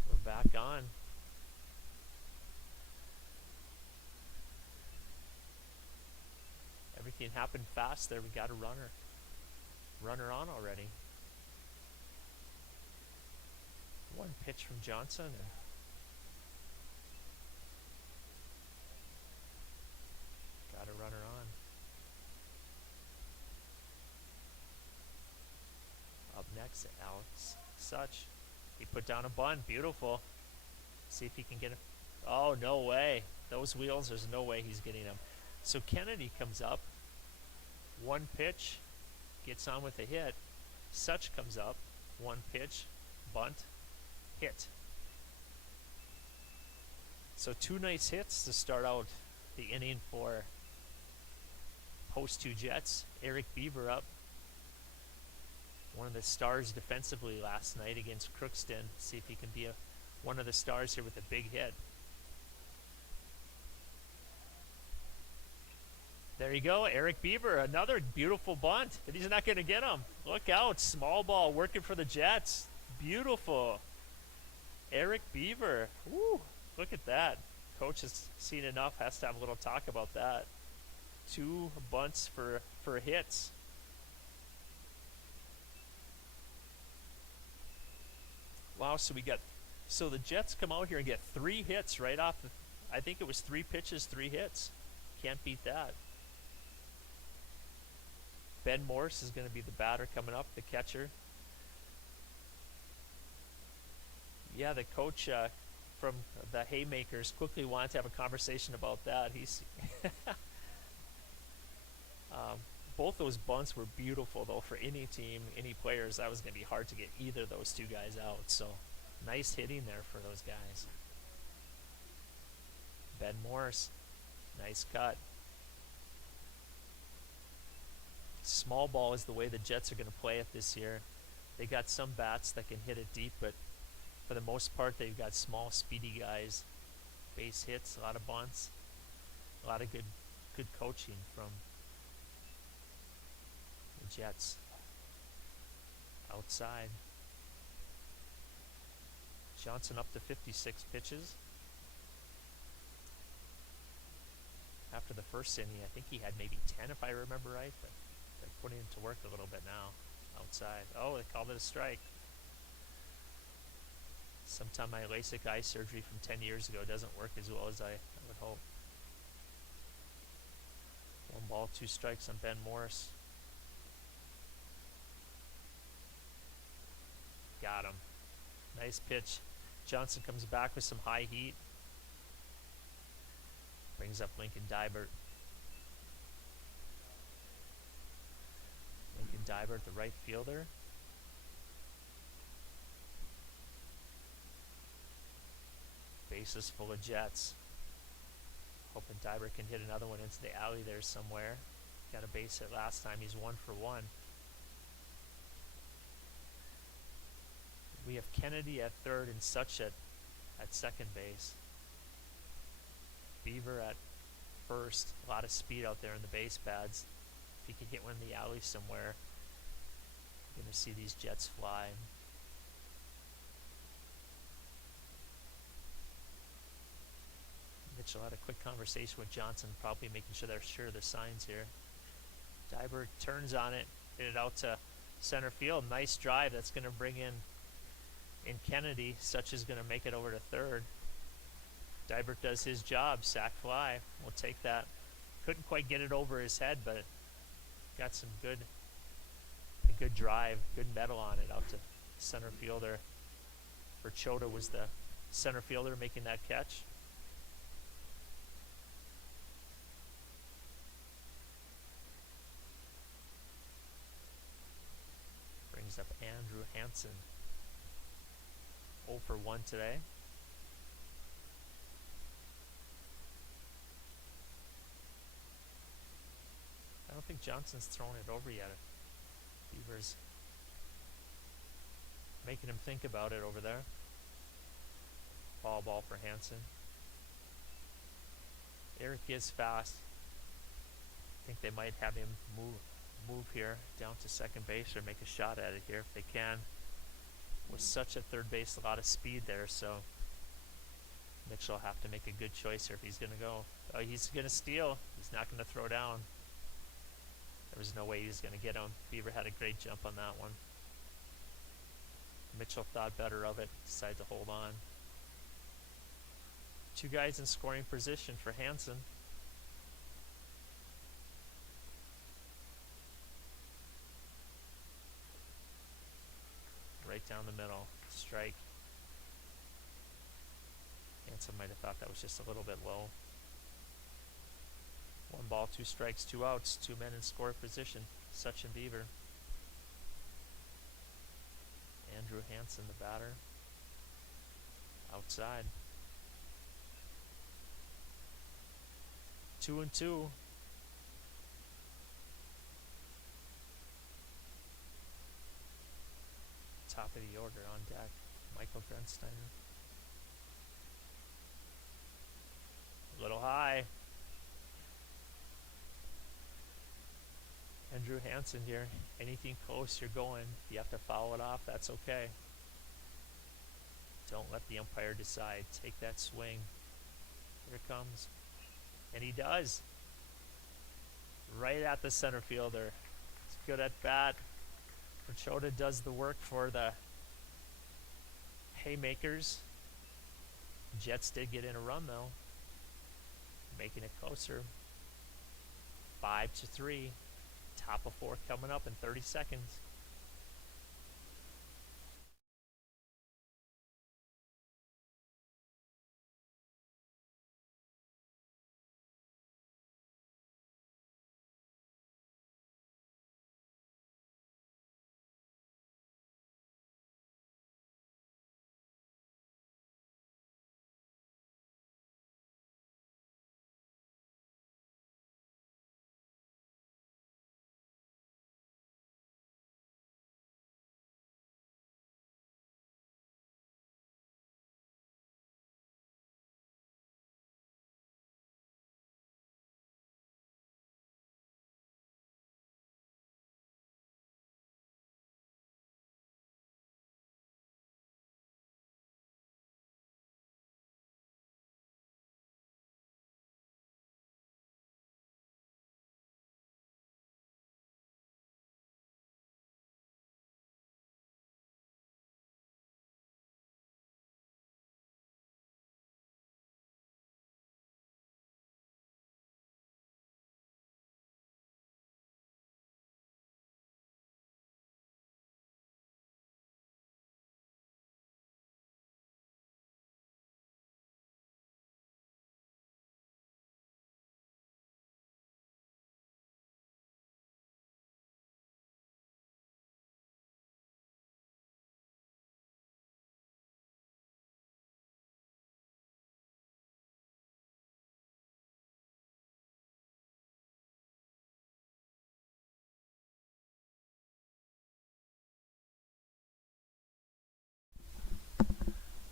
We're back on. Everything happened fast there. We got a runner on already. 1 pitch from Johnson. And got a runner on. Up next, Alex Such. He put down a bunt. Beautiful. See if he can get it. Oh, no way. Those wheels, there's no way he's getting them. So Kennedy comes up. 1 pitch. Gets on with a hit. Such comes up, one pitch, bunt, hit. So 2 nice hits to start out the inning for Post 2 Jets. Eric Beaver up, one of the stars defensively last night against Crookston. See if he can be one of the stars here with a big hit. There you go, Eric Beaver, another beautiful bunt. But he's not going to get him. Look out, small ball working for the Jets. Beautiful. Eric Beaver. Woo, look at that. Coach has seen enough, has to have a little talk about that. 2 bunts for hits. Wow, so the Jets come out here and get 3 hits right off I think it was 3 pitches, 3 hits. Can't beat that. Ben Morse is going to be the batter coming up, the catcher. Yeah, the coach from the Haymakers quickly wanted to have a conversation about that. He's both those bunts were beautiful, though, for any team, any players. That was going to be hard to get either of those 2 guys out. So nice hitting there for those guys. Ben Morse, nice cut. Small ball is the way the Jets are going to play it this year. They got some bats that can hit it deep, but for the most part, they've got small, speedy guys. Base hits, a lot of bunts, a lot of good coaching from the Jets. Outside. Johnson up to 56 pitches. After the first inning, I think he had maybe 10 if I remember right, but they're putting him to work a little bit now. Outside. Oh, they called it a strike. Sometime my LASIK eye surgery from 10 years ago doesn't work as well as I would hope. 1 ball, 2 strikes on Ben Morris. Got him. Nice pitch. Johnson comes back with some high heat. Brings up Lincoln Dybert. Lincoln Dybert, the right fielder. Bases full of Jets. Hoping Dybert can hit another one into the alley there somewhere. Got a base hit last time. He's 1 for 1. We have Kennedy at third and Such at second base. Beaver at first. A lot of speed out there in the base pads. If he can hit one in the alley somewhere, you're going to see these Jets fly. Mitchell had a quick conversation with Johnson, probably making sure they're sure of the signs here. Dybert turns on it, hit it out to center field. Nice drive. That's going to bring in Kennedy. Such is going to make it over to third. Dybert does his job. Sack fly. We'll take that. Couldn't quite get it over his head, but got some good drive, good metal on it out to center fielder. Chota was the center fielder making that catch. Brings up Andrew Hansen. 0 for 1 today. I don't think Johnson's thrown it over yet. Beaver's making him think about it over there. Ball for Hansen. Eric is fast. I think they might have him move here down to second base or make a shot at it here if they can. With Such at third base, a lot of speed there, so Mitchell will have to make a good choice here if he's going to go. Oh, he's going to steal. He's not going to throw down. There was no way he was going to get him. Beaver had a great jump on that one. Mitchell thought better of it, decided to hold on. 2 guys in scoring position for Hansen. Right down the middle. Strike. Hansen might have thought that was just a little bit low. 1 ball, 2 strikes, 2 outs, 2 men in score position. Such and Beaver. Andrew Hansen, the batter. Outside. 2-2. Top of the order on deck. Michael Grensteiner. A little high. Andrew Hansen here. Anything close, you're going. If you have to foul it off, that's okay. Don't let the umpire decide. Take that swing. Here it comes. And he does. Right at the center fielder. It's good at bat. Perchota does the work for the Haymakers. Jets did get in a run though, making it closer. 5-3. Top of fourth coming up in 30 seconds.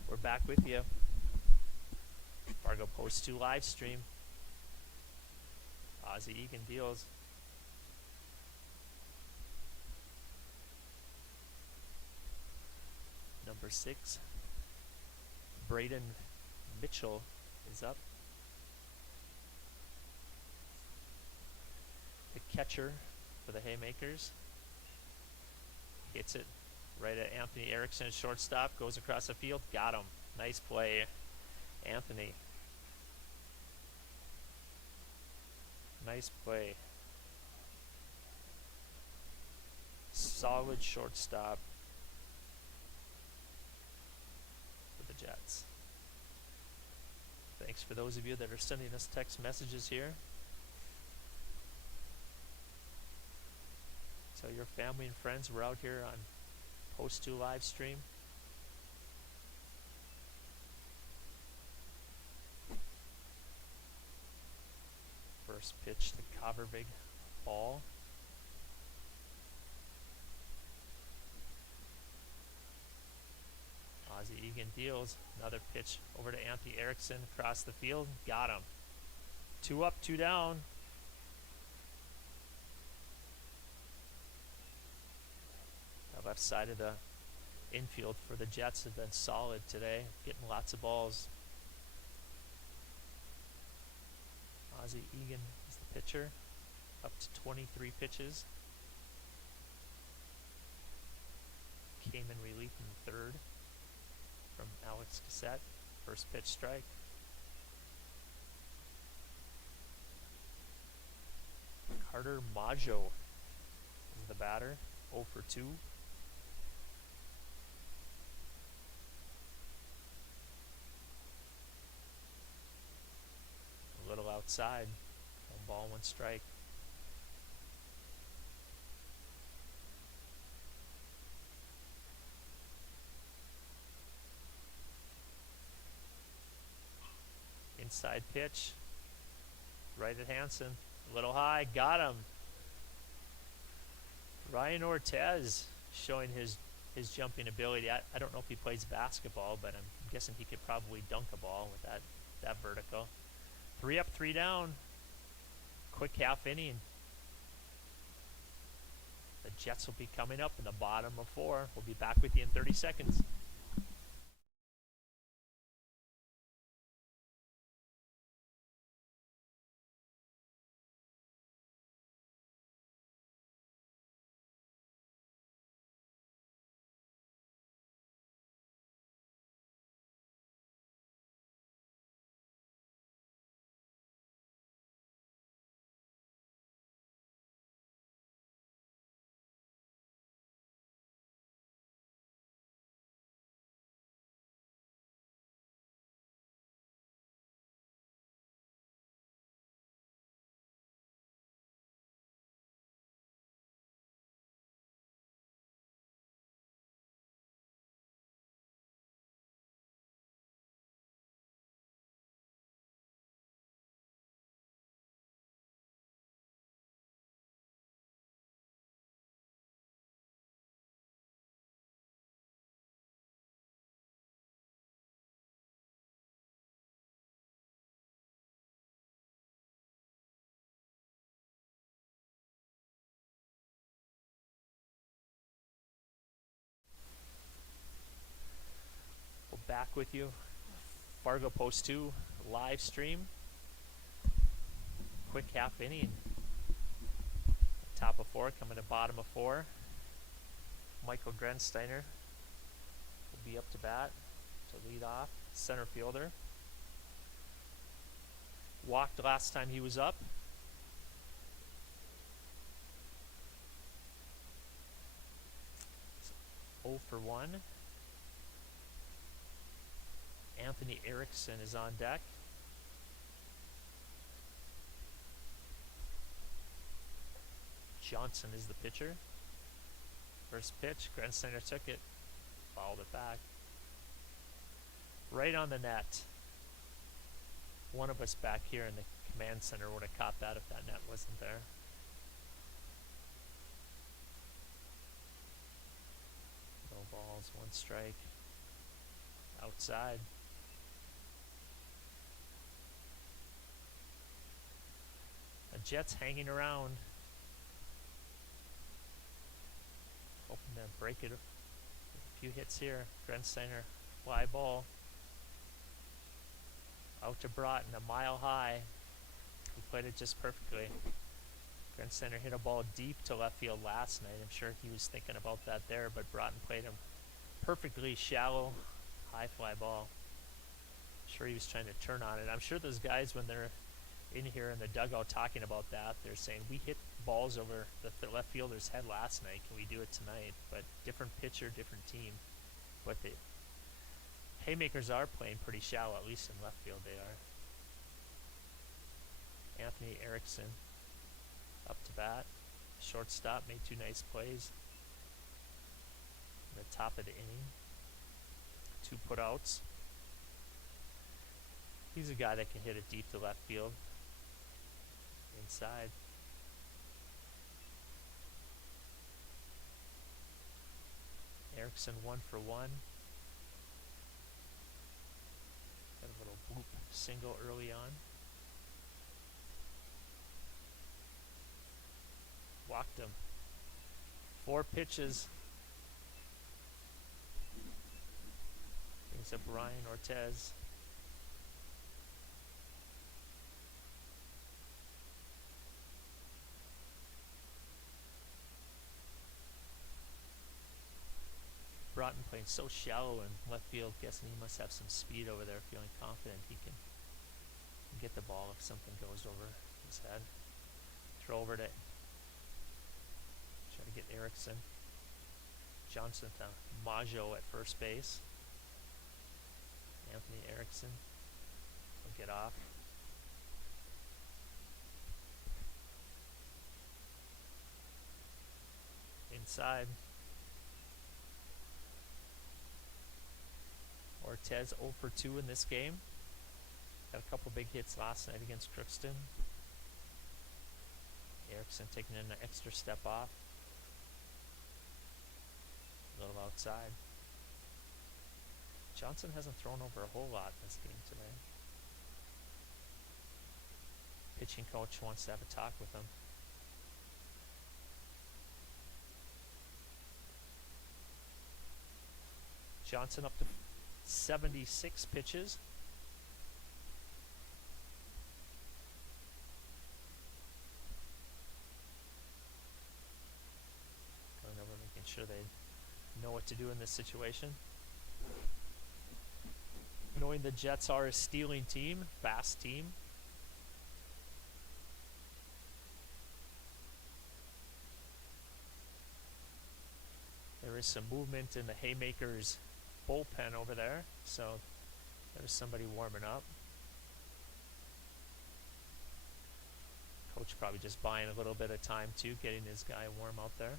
We're back with you. Fargo Post 2 live stream. Ozzie Egan deals. Number 6, Braden Mitchell is up. The catcher for the Haymakers hits it right at Anthony Erickson, shortstop, goes across the field, got him. Nice play, Anthony. Nice play. Solid shortstop for the Jets. Thanks for those of you that are sending us text messages here. Tell your family and friends we're out here on Post 2 live stream. First pitch to Covervig, ball. Ozzie Egan deals. Another pitch over to Anthony Erickson across the field. Got him. 2 up, 2 down. The left side of the infield for the Jets has been solid today, getting lots of balls. Ozzie Egan is the pitcher, up to 23 pitches. Came in relief in the third from Alex Cassette. First pitch strike. Carter Maggio is the batter, 0 for 2. A little outside. 1 ball, 1 strike. Inside pitch. Right at Hansen. A little high. Got him. Ryan Ortez showing his jumping ability. I don't know if he plays basketball, but I'm guessing he could probably dunk a ball with that vertical. 3 up, 3 down. Quick half inning. The Jets will be coming up in the bottom of 4. We'll be back with you in 30 seconds. We're back with you. Fargo Post 2 live stream. Quick half inning. Top of 4 coming to bottom of 4. Michael Grensteiner will be up to bat to lead off. Center fielder. Walked last time he was up. It's 0 for 1. Anthony Erickson is on deck. Johnson is the pitcher. First pitch, Grensteiner took it, fouled it back. Right on the net. One of us back here in the command center would have caught that if that net wasn't there. No balls, 1 strike. Outside. The Jets hanging around. Hoping to break it with a few hits here. Grensteiner, fly ball. Out to Broughton, a mile high. He played it just perfectly. Grensteiner hit a ball deep to left field last night. I'm sure he was thinking about that there, but Broughton played him perfectly shallow, high fly ball. I'm sure he was trying to turn on it. I'm sure those guys, when they're in here in the dugout talking about that, they're saying, we hit balls over the left fielder's head last night. Can we do it tonight? But different pitcher, different team. But the Haymakers are playing pretty shallow, at least in left field they are. Anthony Erickson up to bat. Shortstop made 2 nice plays. In the top of the inning. 2 putouts. He's a guy that can hit it deep to left field. Inside. Erickson 1 for 1. Got a little bloop single early on. Walked him. 4 pitches. Brings up Ryan Ortez. Broughton playing so shallow in left field, guessing he must have some speed over there, feeling confident he can get the ball if something goes over his head. Throw over to try to get Erickson. Johnson to Maggio at first base. Anthony Erickson will get off. Inside. Ortez 0 for 2 in this game. Had a couple big hits last night against Crookston. Erickson taking an extra step off. A little outside. Johnson hasn't thrown over a whole lot in this game today. Pitching coach wants to have a talk with him. Johnson up to 76 pitches. Going over making sure they know what to do in this situation. Knowing the Jets are a stealing team, fast team. There is some movement in the Haymakers bullpen over there, so there's somebody warming up. Coach probably just buying a little bit of time too, getting his guy warm out there.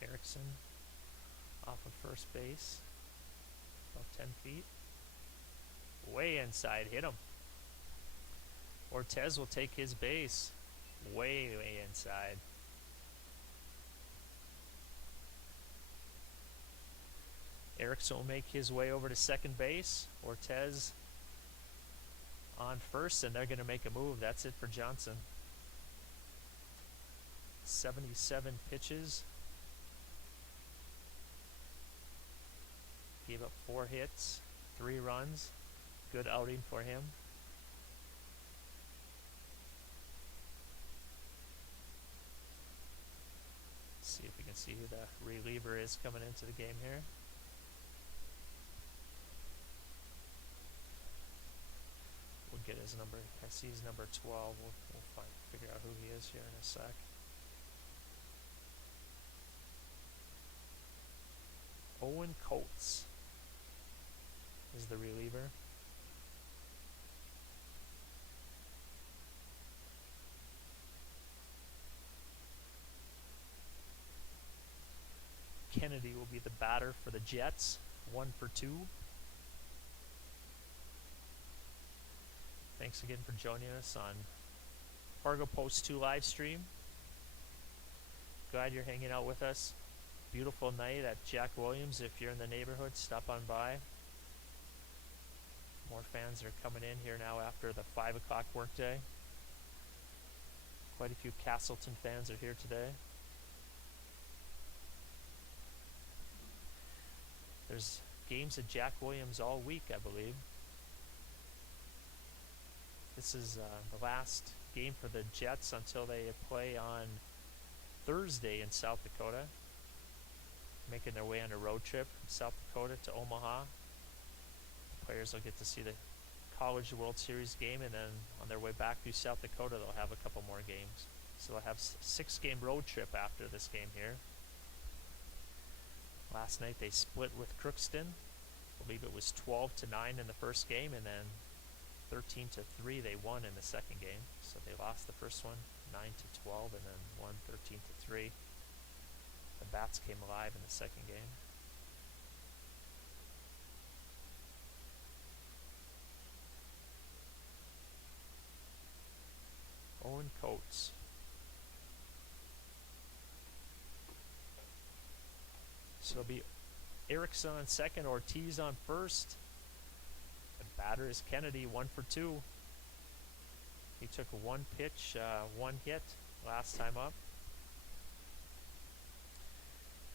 Erickson off of first base, about 10 feet. Way inside, hit him. Ortez will take his base. Way inside. Erickson will make his way over to second base. Ortez on first, and they're going to make a move. That's it for Johnson. 77 pitches. Gave up 4 hits, 3 runs. Good outing for him. Let's see if we can see who the reliever is coming into the game here. We'll get his number. I see his number 12. We'll figure out who he is here in a sec. Owen Coates is the reliever. Kennedy will be the batter for the Jets. 1 for 2. Thanks again for joining us on Fargo Post 2 live stream. Glad you're hanging out with us. Beautiful night at Jack Williams. If you're in the neighborhood, stop on by. More fans are coming in here now after the 5 o'clock workday. Quite a few Casselton fans are here today. There's games at Jack Williams all week, I believe. This is the last game for the Jets until they play on Thursday in South Dakota. Making their way on a road trip from South Dakota to Omaha. The players will get to see the College World Series game, and then on their way back through South Dakota, they'll have a couple more games. So they'll have a 6-game road trip after this game here. Last night they split with Crookston. I believe it was 12-9 in the first game, and then 13-3 they won in the second game. So they lost the first one 9-12, and then won 13-3. The Bats came alive in the second game. Owen Coates. So it'll be Erickson on second, Ortiz on first. The batter is Kennedy, 1 for 2. He took 1 pitch, 1 hit last time up.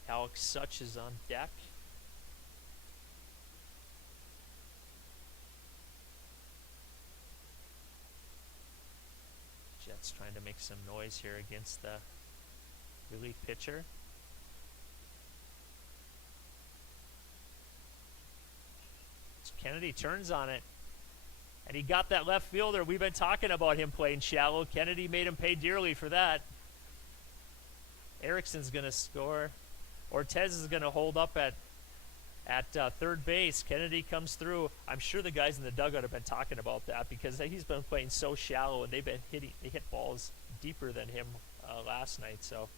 Alex Such is on deck. Jets trying to make some noise here against the relief pitcher. Kennedy turns on it, and he got that left fielder. We've been talking about him playing shallow. Kennedy made him pay dearly for that. Erickson's going to score. Ortez is going to hold up at third base. Kennedy comes through. I'm sure the guys in the dugout have been talking about that because he's been playing so shallow, and they hit balls deeper than him last night. So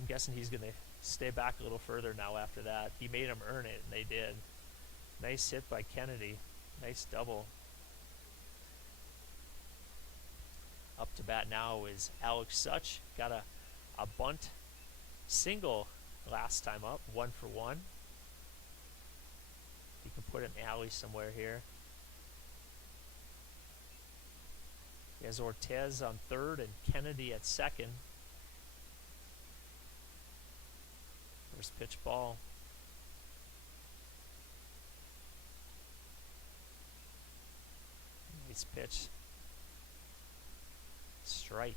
I'm guessing he's going to stay back a little further now after that. He made them earn it, and they did. Nice hit by Kennedy. Nice double. Up to bat now is Alex Such. Got a bunt single last time up, 1-for-1. You can put it in alley somewhere here. He has Ortez on third and Kennedy at second. First pitch ball. Nice pitch. Strike.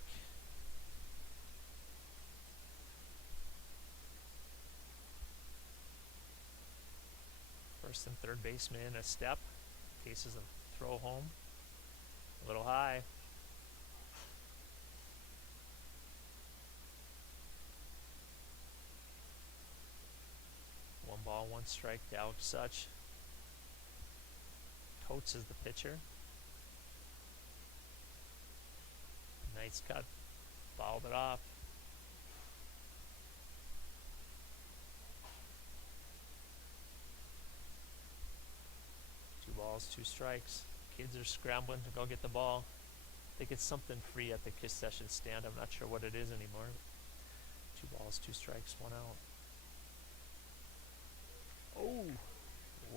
First and third baseman a step. Cases a throw home. A little high. One ball, one strike to Alex Such. Coates is the pitcher. Nice cut. Fouled it off. Two balls, two strikes. Kids are scrambling to go get the ball. I think it's something free at the concession stand. I'm not sure what it is anymore. Two balls, two strikes, one out. Oh,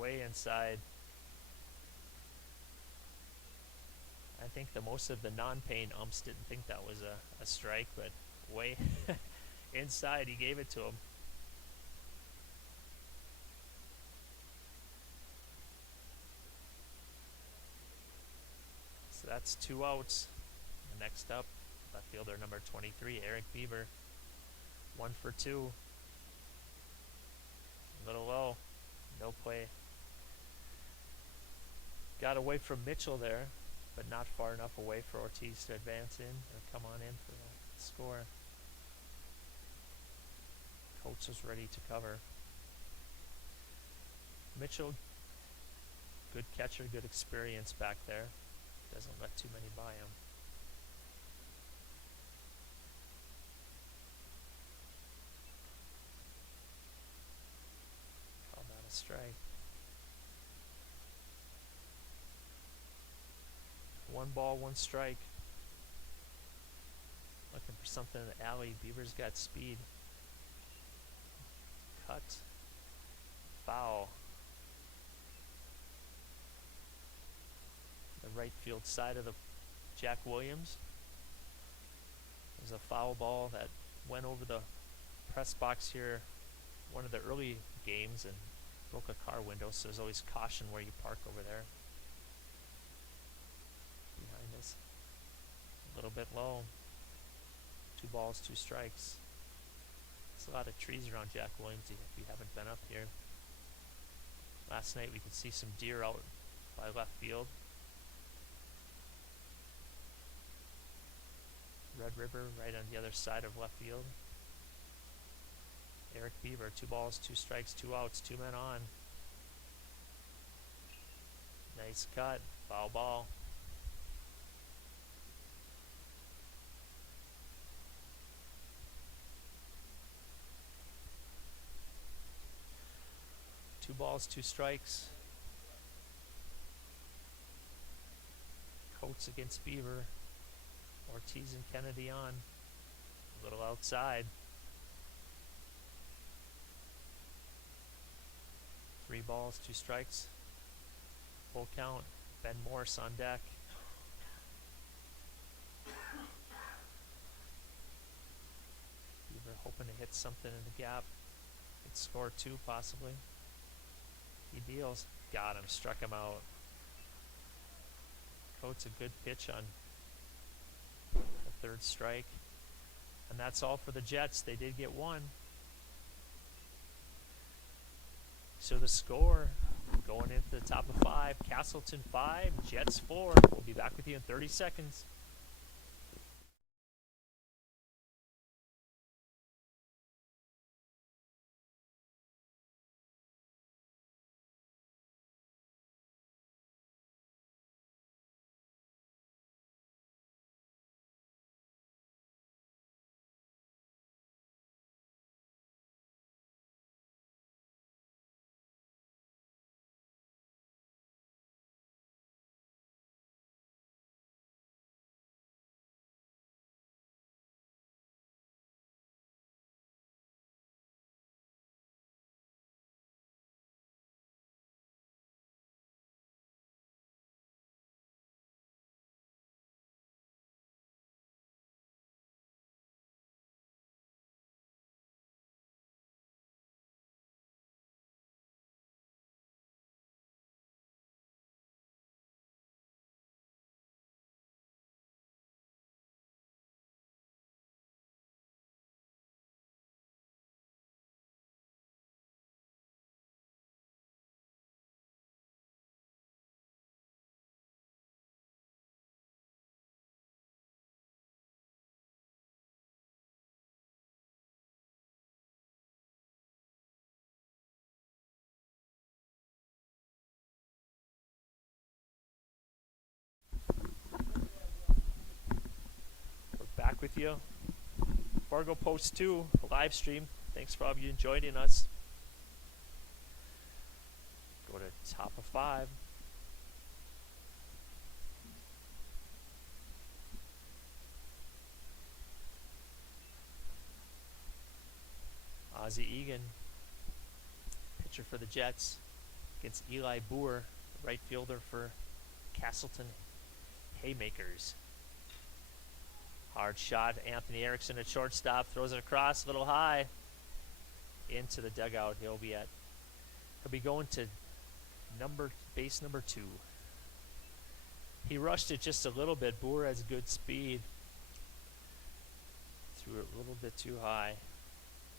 way inside. I think the most of the non-paying umps didn't think that was a strike, but way inside, he gave it to him. So that's 2 outs. And next up, left fielder number 23, Eric Bieber. 1 for 2. A little low. No play. Got away from Mitchell there, but not far enough away for Ortiz to advance in or come on in for the score. Coates was ready to cover. Mitchell, good catcher, good experience back there. Doesn't let too many by him. Call that a strike. 1 ball, 1 strike. Looking for something in the alley. Bieber's got speed. Cut. Foul. The right field side of the Jack Williams. There's a foul ball that went over the press box here one of the early games and broke a car window, so there's always caution where you park over there. Behind us. A little bit low. 2 balls, 2 strikes. There's a lot of trees around Jack Williams if you haven't been up here. Last night we could see some deer out by left field. Red River right on the other side of left field. Eric Bieber, 2 balls, 2 strikes, 2 outs, 2 men on. Nice cut, foul ball. Two balls, 2 strikes. Coates against Bieber. Ortiz and Kennedy on. A little outside. 3 balls, 2 strikes. Full count. Ben Morse on deck. Bieber hoping to hit something in the gap. Could score 2 possibly. He deals. Got him. Struck him out. Coates a good pitch on the 3rd strike. And that's all for the Jets. They did get 1. So the score going into the top of 5, Casselton 5, Jets 4. We'll be back with you in 30 seconds. with you. Fargo Post 2 live stream. Thanks for all of you joining us. Go to top of 5. Ozzie Egan, pitcher for the Jets, against Eli Boer, right fielder for Casselton Haymakers. Hard shot. Anthony Erickson at shortstop, throws it across, a little high, into the dugout. He'll be going to base number 2. He rushed it just a little bit. Boer has good speed. Threw it a little bit too high.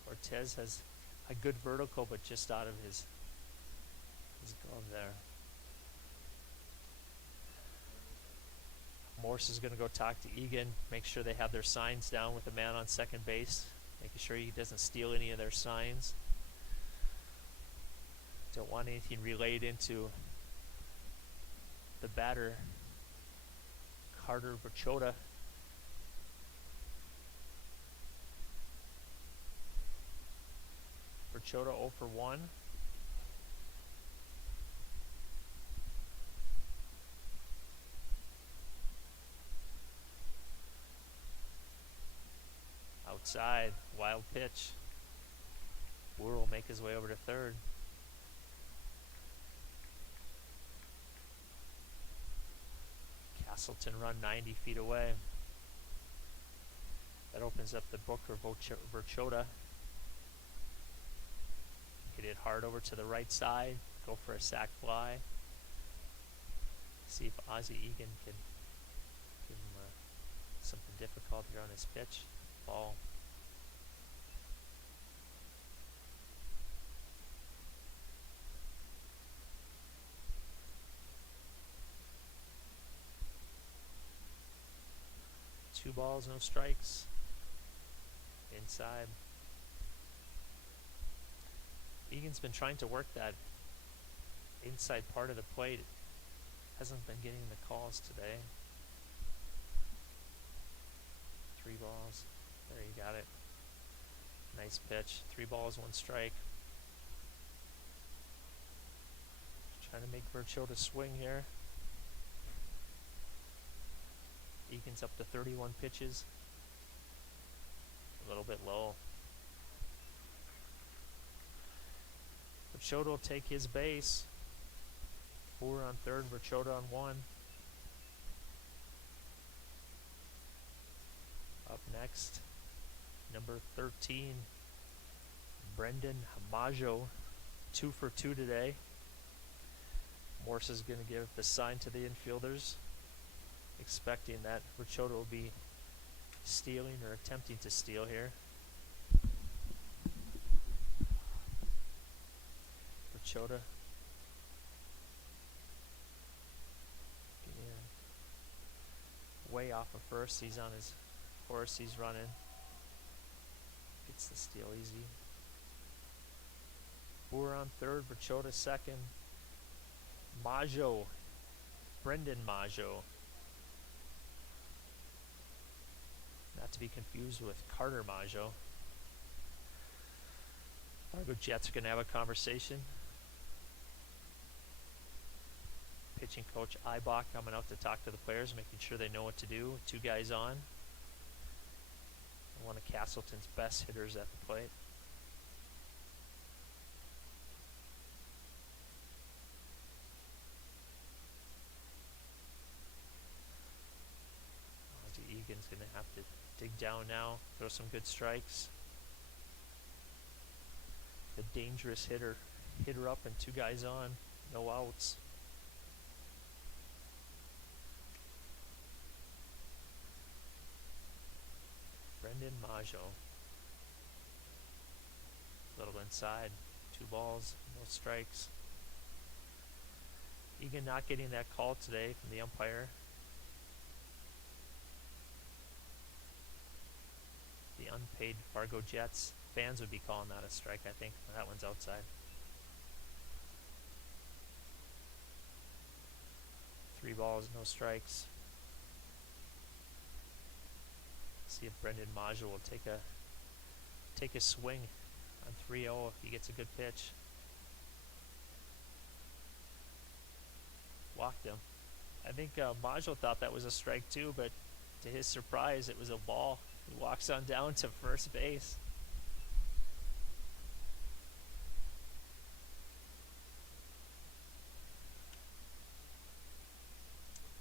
Ortez has a good vertical, but just out of his glove there. Morse is going to go talk to Egan, make sure they have their signs down with the man on second base, making sure he doesn't steal any of their signs. Don't want anything relayed into the batter, Carter Berchota. Berchota 0 for 1. Outside, wild pitch. Boer will make his way over to third. Casselton run 90 feet away. That opens up the book for Berchota. Hit it hard over to the right side. Go for a sac fly. See if Ozzie Egan can give him something difficult here on his pitch. Ball. Two balls, no strikes. Inside. Egan's been trying to work that inside part of the plate. Hasn't been getting the calls today. 3 balls. There, you got it. Nice pitch. 3 balls, 1 strike. Trying to make Berchota swing here. Egan's up to 31 pitches. A little bit low. Berchota will take his base. Boer on third, Berchota on 1. Up next, number 13, Brendan Majo, 2 for 2 today. Morse is going to give the sign to the infielders, expecting that Berchota will be stealing or attempting to steal here. Berchota. Way off of first. He's on his horse. He's running. Gets the steal easy. Boer on third. Berchota second. Majo. Brendan Majo. Not to be confused with Carter Majo. Fargo Jets are going to have a conversation. Pitching coach Eibach coming out to talk to the players, making sure they know what to do. 2 guys on. One of Casselton's best hitters at the plate. Ozzie Egan's going to have to dig down now, throw some good strikes. The dangerous hitter up and 2 guys on, no outs. Brendan Majo. Little inside. 2 balls, no strikes. Egan not getting that call today from the umpire. The unpaid Fargo Jets fans would be calling that a strike, I think. That one's outside. 3 balls, no strikes. See if Brendan Maggio will take a swing on 3-0 if he gets a good pitch. Walked him. I think Maggio thought that was a strike too, but to his surprise, it was a ball. He walks on down to first base.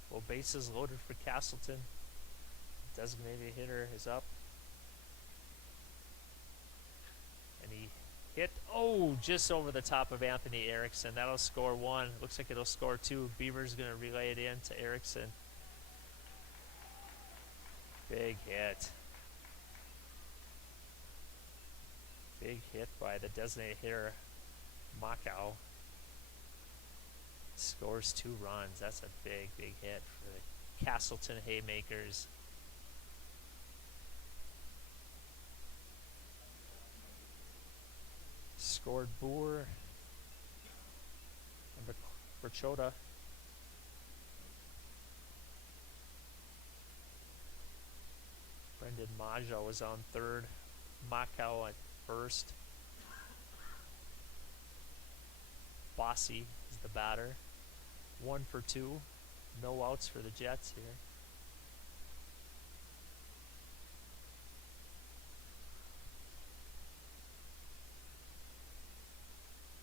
Well, bases loaded for Casselton. Designated hitter is up. And he hit, just over the top of Anthony Erickson. That'll score one. Looks like it'll score two. Beaver's going to relay it in to Erickson. Big hit. Big hit by the designated hitter, Macau. Scores 2 runs. That's a big, big hit for the Casselton Haymakers. Scored Boer and Berchota. Brendan Maggio was on third. Macau at first. Bossy is the batter. 1 for 2. No outs for the Jets here.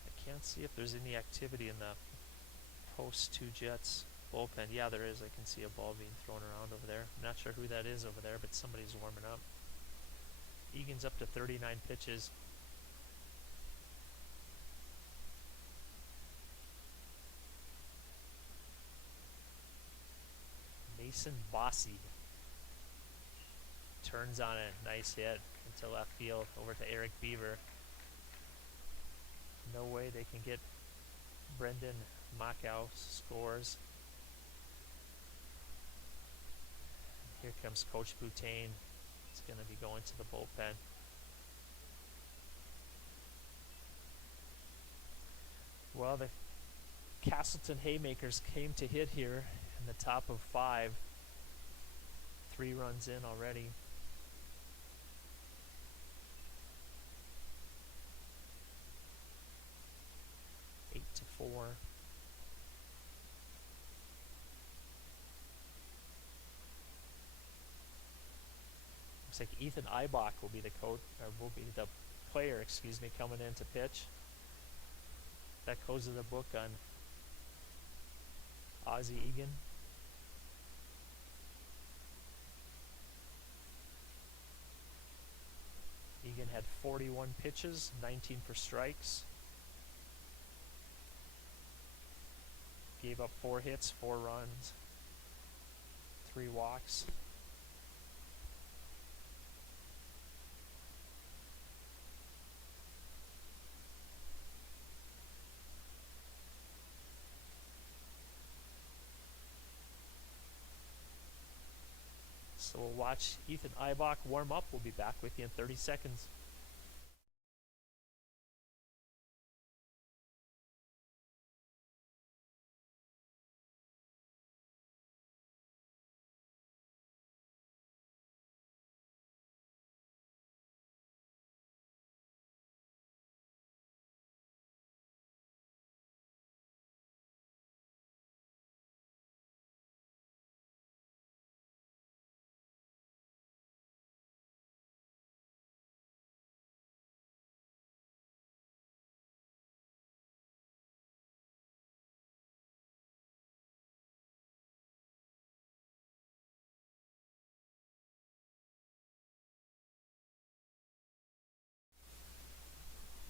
I can't see if there's any activity in the post 2 Jets bullpen. Yeah, there is. I can see a ball being thrown around over there. I'm not sure who that is over there, but somebody's warming up. Egan's up to 39 pitches. Mason Bossy turns on a nice hit into left field over to Eric Beaver. No way they can get Brendan Macau scores. Here comes Coach Boutain. He's going to be going to the bullpen. Well, the Casselton Haymakers came to hit here in the top of 5. 3 runs in already. Eight to 4. Looks like Ethan Eibach will be the coach, or will be the player, coming in to pitch. That goes to the book on Ozzie Egan. Egan had 41 pitches, 19 for strikes. Gave up 4 hits, 4 runs, 3 walks. So we'll watch Ethan Eibach warm up. We'll be back with you in 30 seconds.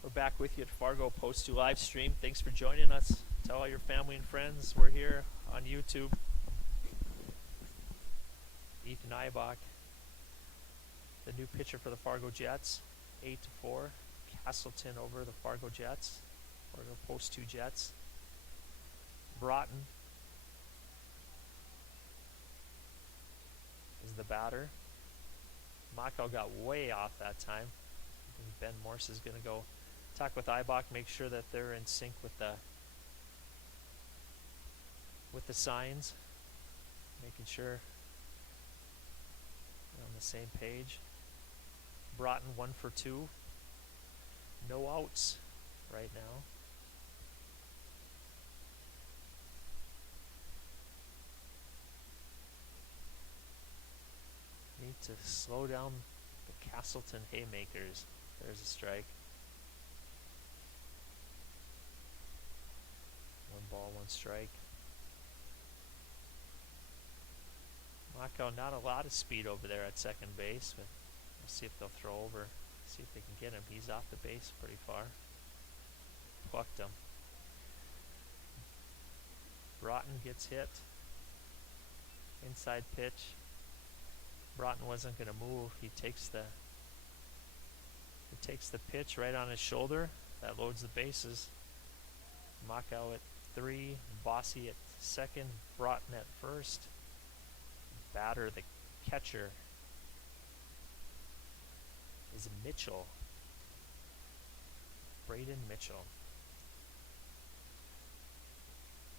We're back with you at Fargo Post 2 live stream. Thanks for joining us. Tell all your family and friends we're here on YouTube. Ethan Eibach, the new pitcher for the Fargo Jets, 8 to 4. Casselton over the Fargo Jets, Fargo Post 2 Jets. Broughton is the batter. Macau got way off that time. I think Ben Morse is going to go talk with Eibach, make sure that they're in sync with the signs, making sure On the same page. Broughton 1 for 2. No outs right now. Need to slow down the Casselton Haymakers. There's a strike. 1 ball, 1 strike. Mako, not a lot of speed over there at second base, but we'll see if they'll throw over. See if they can get him. He's off the base pretty far. Plucked him. Broughton gets hit. Inside pitch. Broughton wasn't going to move. He takes the pitch right on his shoulder. That loads the bases. Mako at 3. Bossy at second. Broughton at first. Batter, the catcher, is Mitchell. Braden Mitchell.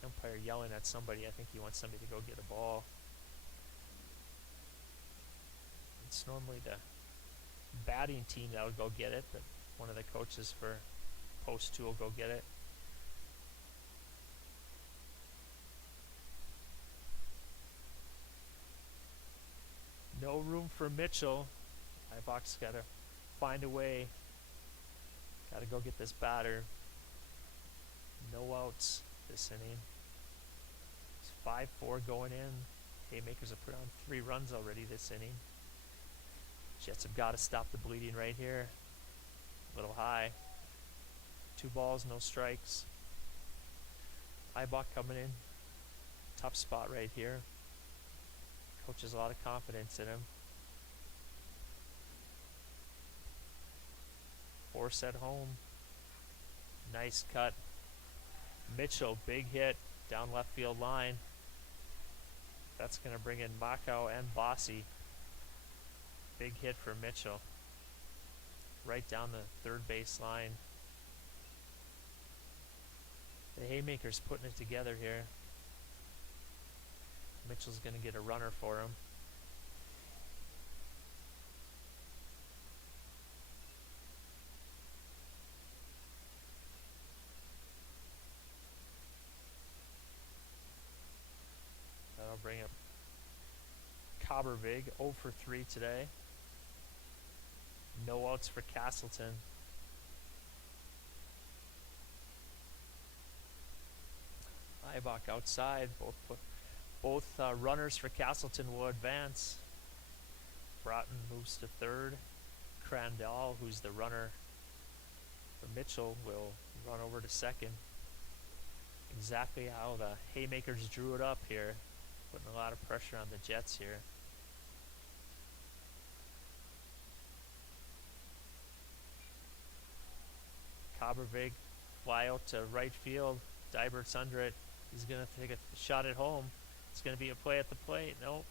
Umpire yelling at somebody. I think he wants somebody to go get a ball. It's normally the batting team that would go get it, but one of the coaches for post 2 will go get it. No room for Mitchell. Ibach's got to find a way. Got to go get this batter. No outs this inning. It's 5-4 going in. Haymakers have put on 3 runs already this inning. Jets have got to stop the bleeding right here. A little high. 2 balls, no strikes. Ibach coming in. Tough spot right here. Coach has a lot of confidence in him. Force at home. Nice cut. Mitchell, big hit down left field line. That's going to bring in Mako and Bossy. Big hit for Mitchell. Right down the third base line. The Haymakers putting it together here. Mitchell's going to get a runner for him. That'll bring up Cobbervig, 0 for 3 today. No outs for Casselton. Ibach outside. Both runners for Casselton will advance. Broughton moves to third. Crandall, who's the runner for Mitchell, will run over to second. Exactly how the Haymakers drew it up here. Putting a lot of pressure on the Jets here. Cobbervig fly out to right field. Dybert's under it. He's going to take a shot at home. It's going to be a play at the plate. Nope.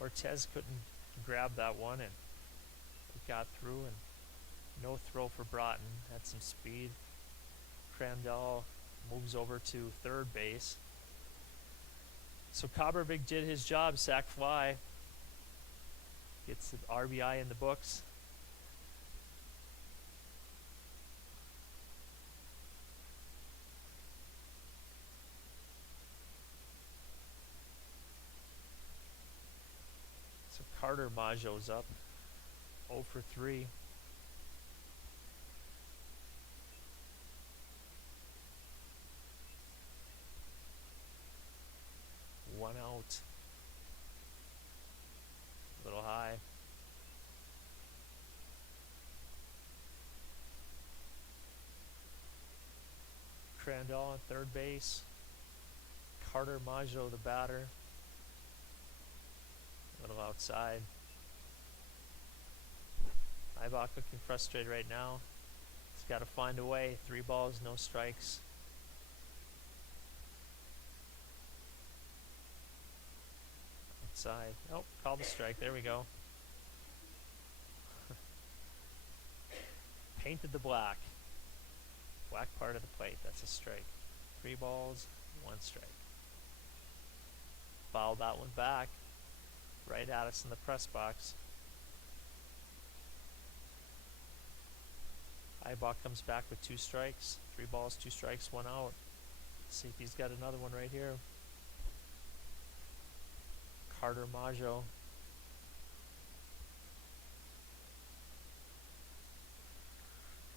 Ortez couldn't grab that one, and it got through, and no throw for Broughton. Had some speed. Crandall moves over to third base. So Cobbervig did his job, sac fly. Gets the RBI in the books. So Carter Maggio's up 0 for 3. One out. A little high. Crandall on third base. Carter Maggio the batter. A little outside. Ibach looking frustrated right now. He's got to find a way. 3 balls, no strikes. Outside. Oh, call the strike. There we go. Painted the black. Black part of the plate. That's a strike. 3 balls, 1 strike. Fouled that one back. right at us in the press box. Ibach comes back with 2 strikes. 3 balls, 2 strikes, 1 out. See if he's got another one right here. Carter Maggio.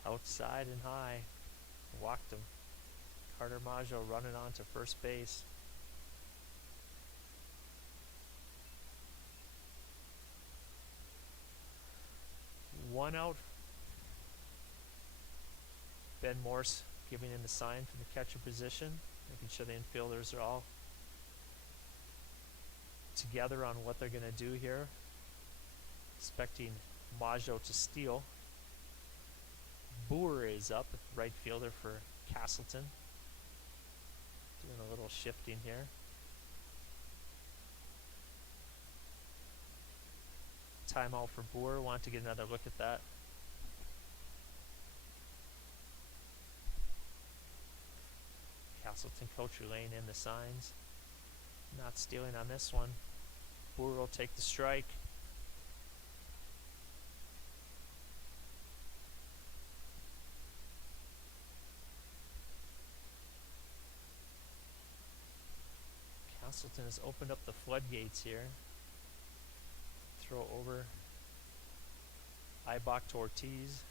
Outside and high. Walked him. Carter Maggio running on to first base. One out. Ben Morse giving in the sign from the catcher position, making sure the infielders are all together on what they're going to do here. Expecting Maggio to steal. Boer is up, right fielder for Casselton. Doing a little shifting here. Timeout for Boer. Want to get another look at that. Casselton coach relaying in the signs. Not stealing on this one. Boer will take the strike. Casselton has opened up the floodgates here. Throw over Ibach to Ortiz.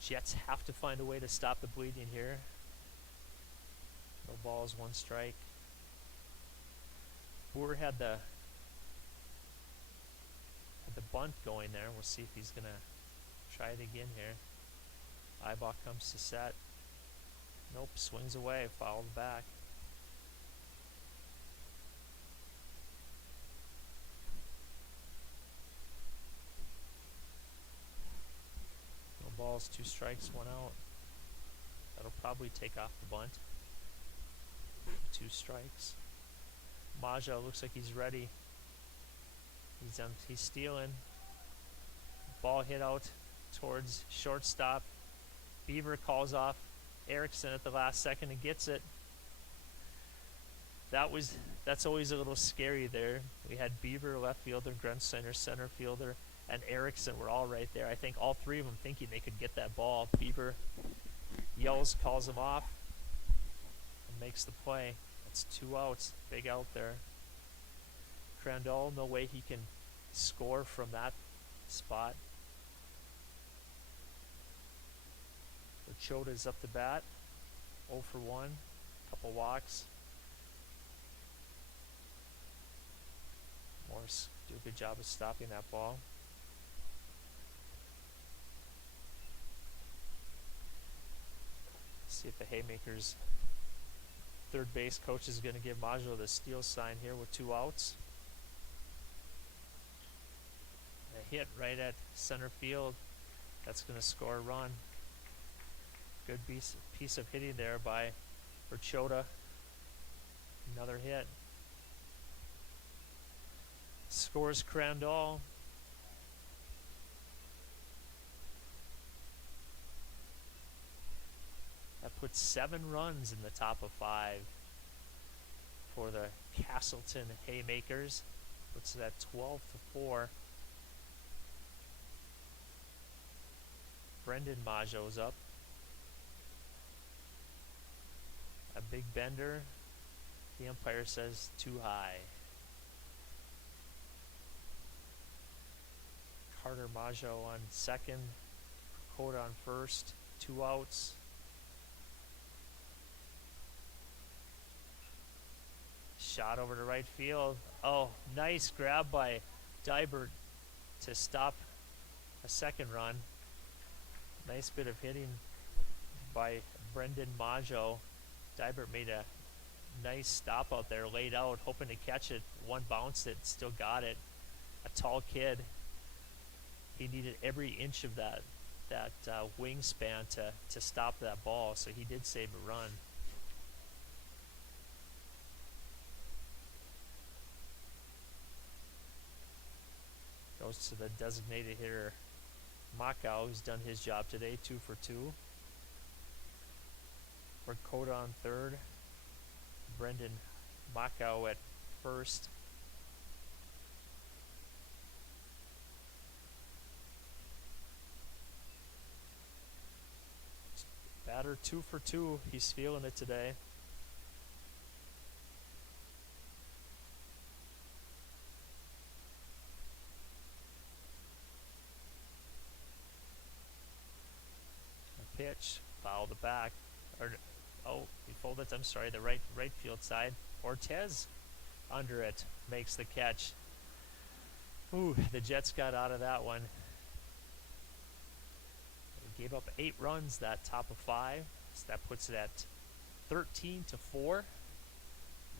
Jets have to find a way to stop the bleeding here. No balls, 1 strike. Boer had the bunt going there. We'll see if he's gonna try it again here. Ibach comes to set. Nope, swings away, fouled back. No balls, 2 strikes, 1 out. That'll probably take off the bunt. 2 strikes. Maggio looks like he's ready. He's stealing. Ball hit out towards shortstop. Beaver calls off Erickson at the last second and gets it. That's always a little scary there. We had Beaver, left fielder, Grunsteiner, center fielder, and Erickson were all right there. I think all 3 of them thinking they could get that ball. Beaver yells, calls him off, and makes the play. That's 2 outs. Big out there. Crandall, no way he can score from that spot. Choda's up to bat. 0 for 1. Couple walks. Morse do a good job of stopping that ball. See if the Haymakers third base coach is going to give Maggio the steal sign here with 2 outs. A hit right at center field. That's going to score a run. Good piece of hitting there by Urchoda. Another hit. Scores Crandall. That puts 7 runs in the top of 5 for the Casselton Haymakers. Puts it at 12-4. Brendan Maggio's up. A big bender. The umpire says too high. Carter Maggio on second. Coda on first. 2 outs. Shot over to right field. Oh, nice grab by Dybert to stop a second run. Nice bit of hitting by Brendan Maggio. Dybert made a nice stop out there, laid out, hoping to catch it. One bounced it, still got it. A tall kid. He needed every inch of that wingspan to stop that ball, so he did save a run. Goes to the designated hitter, Macau, who's done his job today, 2 for 2. For Coda on third. Brendan Macau at first. Batter 2 for 2. He's feeling it today. A pitch, fouled it back. He folded it. I'm sorry, the right field side. Ortez under it makes the catch. Ooh, the Jets got out of that one. They gave up 8 runs, that top of 5. So that puts it at 13-4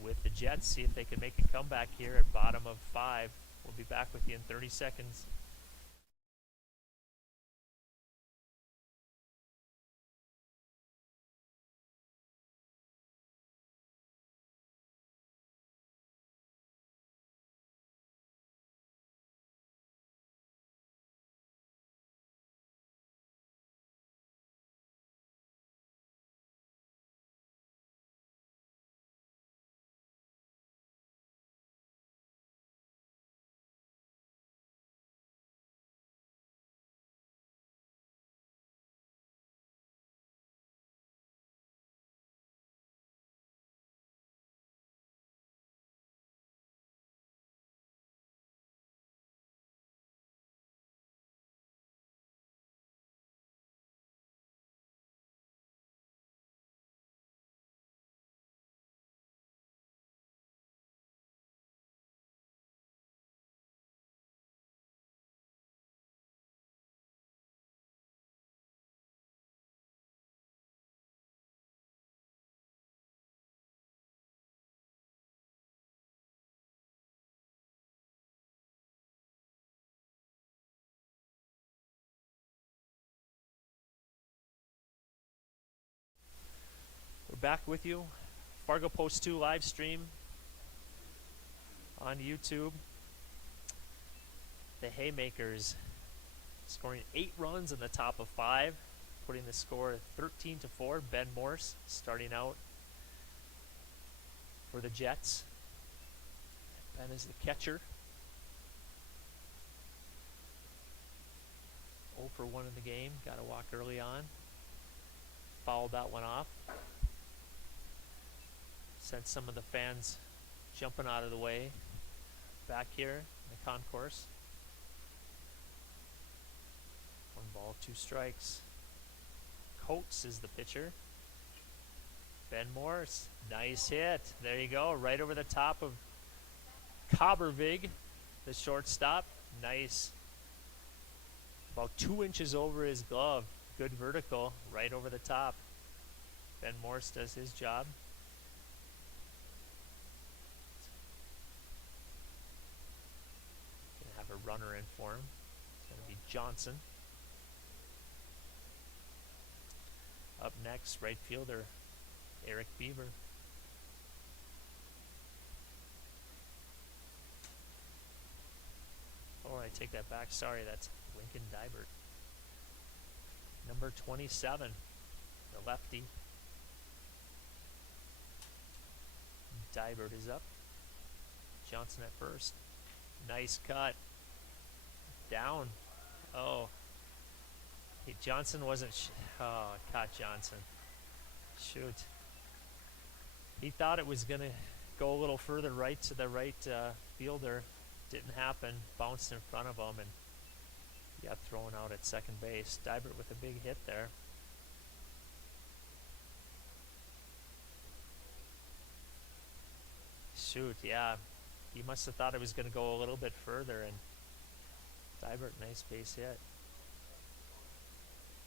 with the Jets. See if they can make a comeback here at bottom of 5. We'll be back with you in 30 seconds. We're back with you. Fargo Post 2 live stream on YouTube. The Haymakers scoring 8 runs in the top of 5, putting the score 13-4. Ben Morse starting out for the Jets. Ben is the catcher. 0 for 1 in the game. Got a walk early on. Fouled that one off. Sent some of the fans jumping out of the way back here in the concourse. 1 ball, 2 strikes. Coates is the pitcher. Ben Morse, nice hit. There you go, right over the top of Cobbervig, the shortstop. Nice. About 2 inches over his glove. Good vertical, right over the top. Ben Morse does his job. Gonna have a runner in for him. It's gonna be Johnson. Up next, right fielder Eric Beaver. Oh, I take that back. Sorry, that's Lincoln Dibert. Number 27, the lefty. Dibert is up. Johnson at first. Nice cut. Down. Oh. Johnson wasn't. Caught Johnson. Shoot. He thought it was going to go a little further right to the right fielder. Didn't happen. Bounced in front of him and got thrown out at second base. Dibert with a big hit there. Shoot, yeah. He must have thought it was going to go a little bit further, and Dibert, nice base hit.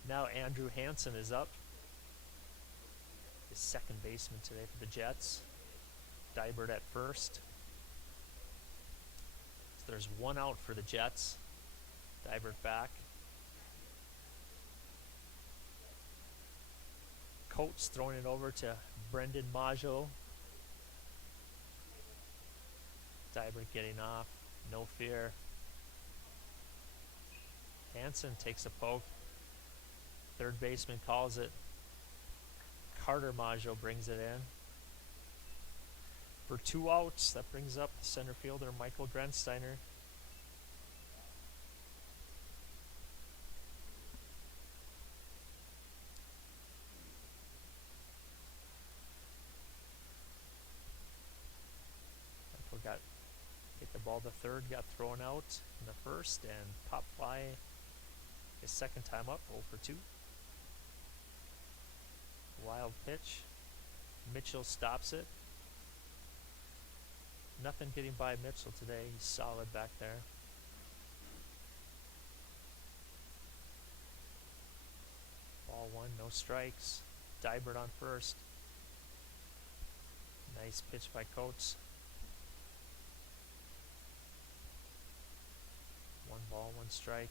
Now Andrew Hansen is up. The second baseman today for the Jets. Dibert at first. So there's 1 out for the Jets. Dibert back. Coates throwing it over to Brendan Majo. Dibert getting off. No fear. Hansen takes a poke. Third baseman calls it. Carter Majo brings it in. For 2 outs, that brings up center fielder Michael Grensteiner. Michael got hit the ball to third, got thrown out in the first, and pop fly his second time up, 0 for 2. Wild pitch. Mitchell stops it. Nothing getting by Mitchell today. He's solid back there. Ball 1, no strikes. Dybert on first. Nice pitch by Coates. 1 ball, 1 strike.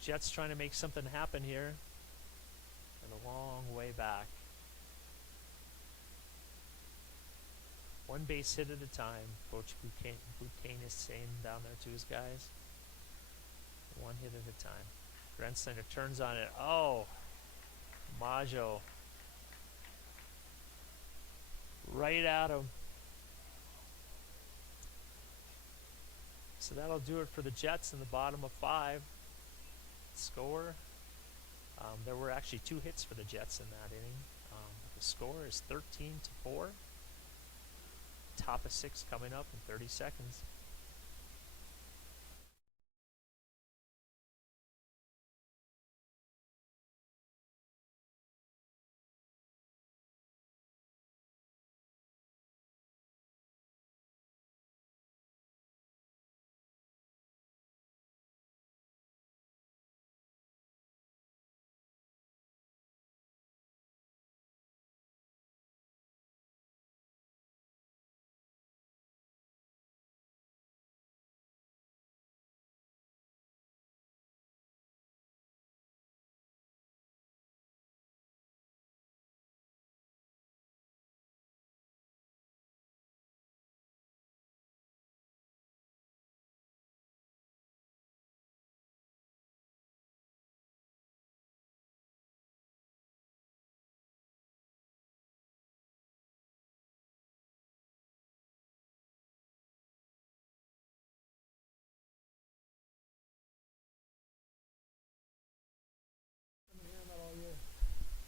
Jets trying to make something happen here. And a long way back. 1 base hit at a time. Coach Bouquet is saying down there to his guys. 1 hit at a time. Grensteiner turns on it. Oh, Maggio. Right at him. So that'll do it for the Jets in the bottom of 5. Score. There were actually 2 hits for the Jets in that inning. The score is 13-4. Top of 6 coming up in 30 seconds.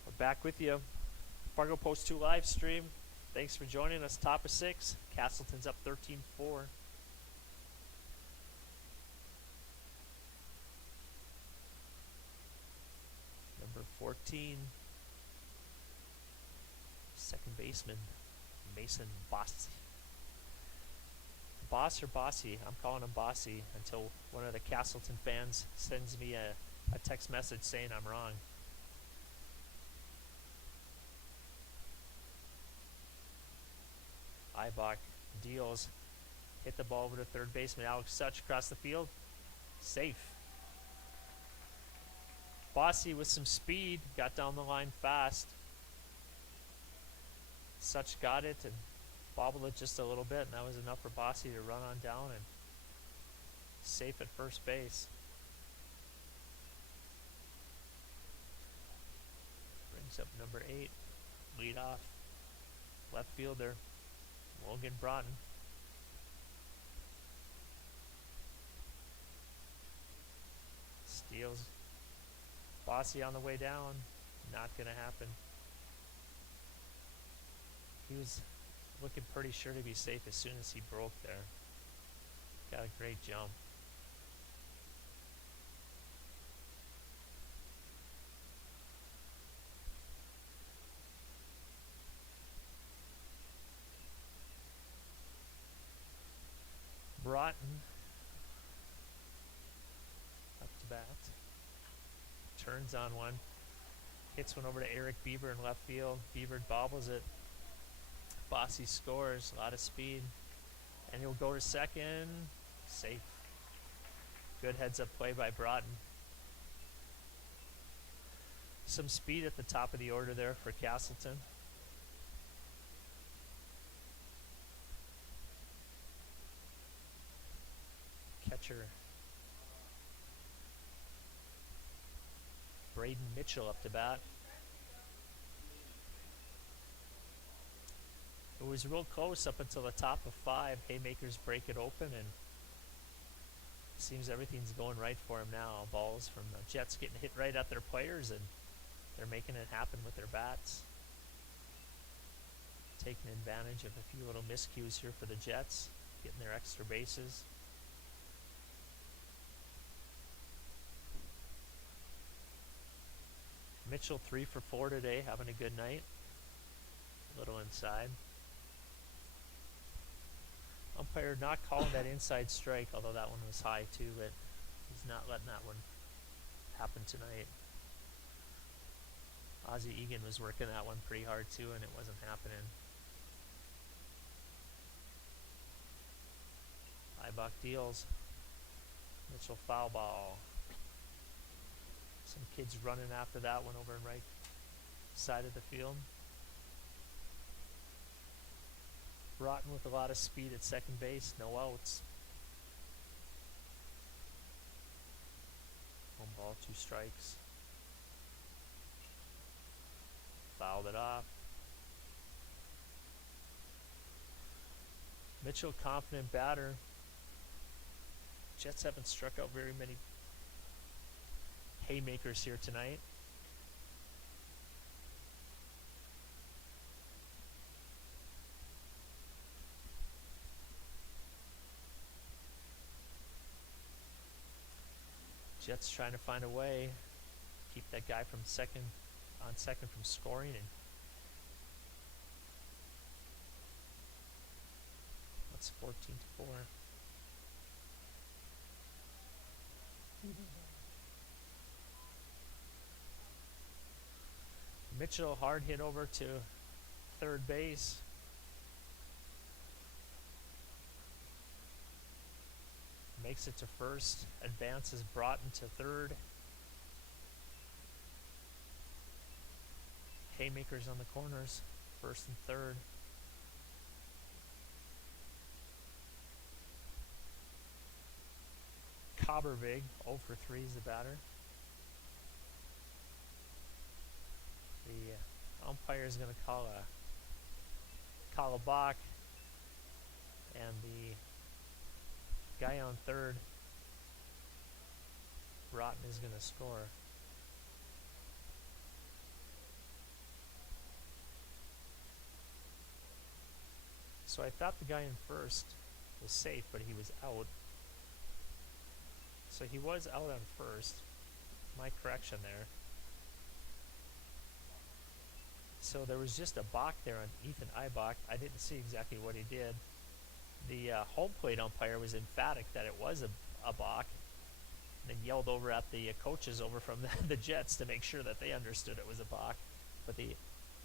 We're back with you. Fargo Post 2 live stream. Thanks for joining us. Top of 6. Casselton's up 13-4. Number 14. Second baseman, Mason Bossy. Boss or Bossy? I'm calling him Bossy until one of the Casselton fans sends me a text message saying I'm wrong. Ibach deals. Hit the ball over to third baseman Alex Such across the field. Safe. Bossy with some speed. Got down the line fast. Such got it and bobbled it just a little bit, and that was enough for Bossy to run on down and safe at first base. Brings up number 8. Lead off. Left fielder. Logan Broughton. Steals. Bossy on the way down. Not going to happen. He was looking pretty sure to be safe as soon as he broke there. Got a great jump. Broughton up to bat. Turns on one. Hits one over to Eric Bieber in left field. Bieber bobbles it. Bossy scores. A lot of speed. And he'll go to second. Safe. Good heads up play by Broughton. Some speed at the top of the order there for Casselton. Catcher Braden Mitchell up to bat. It was real close up until the top of 5. Haymakers break it open, and seems everything's going right for him now. Balls from the Jets getting hit right at their players, and they're making it happen with their bats. Taking advantage of a few little miscues here for the Jets, getting their extra bases. Mitchell 3 for 4 today, having a good night. A little inside. Umpire not calling that inside strike, although that one was high too, but he's not letting that one happen tonight. Ozzie Egan was working that one pretty hard too, and it wasn't happening. Ibach deals. Mitchell foul ball. Some kids running after that one over on right side of the field. Broughton with a lot of speed at second base, no outs. Home ball, 2 strikes. Fouled it off. Mitchell, confident batter. Jets haven't struck out very many haymakers here tonight. Jets trying to find a way to keep that guy from second from scoring, and that's 14-4. Mitchell hard hit over to third base. Makes it to first, advances Broughton to third. Haymakers on the corners, first and third. Cobbervig, 0 for 3 is the batter. The umpire is going to call a balk, and the guy on third, Broughton, is going to score. So I thought the guy in first was safe, but he was out. So he was out on first. My correction there. So there was just a balk there on Ethan Ibach. I didn't see exactly what he did. The home plate umpire was emphatic that it was a balk, and then yelled over at the coaches over from the Jets to make sure that they understood it was a balk. But the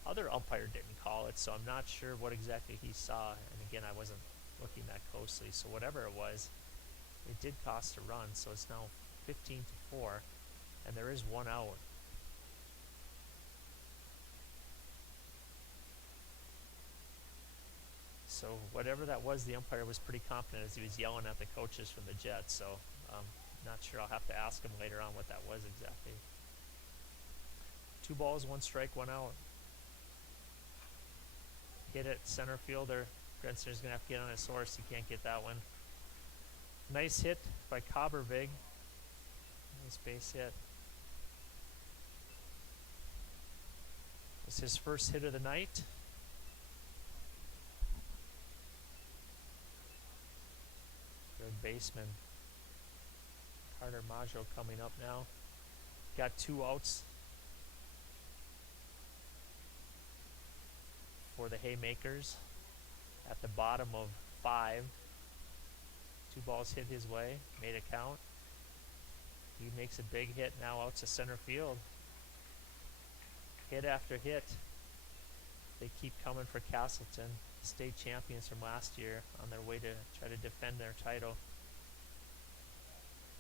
other umpire didn't call it, so I'm not sure what exactly he saw. And again, I wasn't looking that closely. So whatever it was, it did cost a run. So it's now 15-4, and there is 1 out. So whatever that was, the umpire was pretty confident as he was yelling at the coaches from the Jets. So not sure. I'll have to ask him later on what that was exactly. 2 balls, 1 strike, 1 out. Hit it, center fielder. Grensner's going to have to get on his horse. He can't get that one. Nice hit by Cobbervig. Nice base hit. It's his first hit of the night. Third baseman Carter Maggio coming up now. Got 2 outs for the Haymakers at the bottom of 5. 2 balls hit his way, made it count. He makes a big hit now out to center field. Hit after hit. They keep coming for Casselton, state champions from last year, on their way to try to defend their title.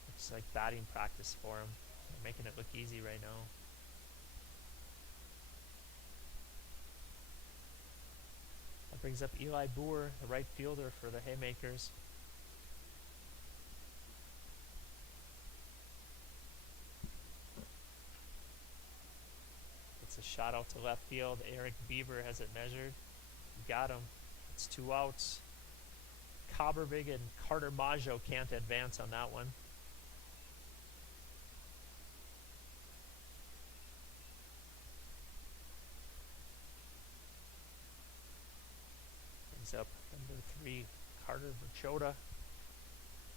Looks like batting practice for them. They're making it look easy right now. That brings up Eli Boer, the right fielder for the Haymakers. It's a shot out to left field. Eric Bieber has it measured. Got him. hits, 2 outs. Cobbervig and Carter Maggio can't advance on that one. Brings up number 3, Carter Verchota.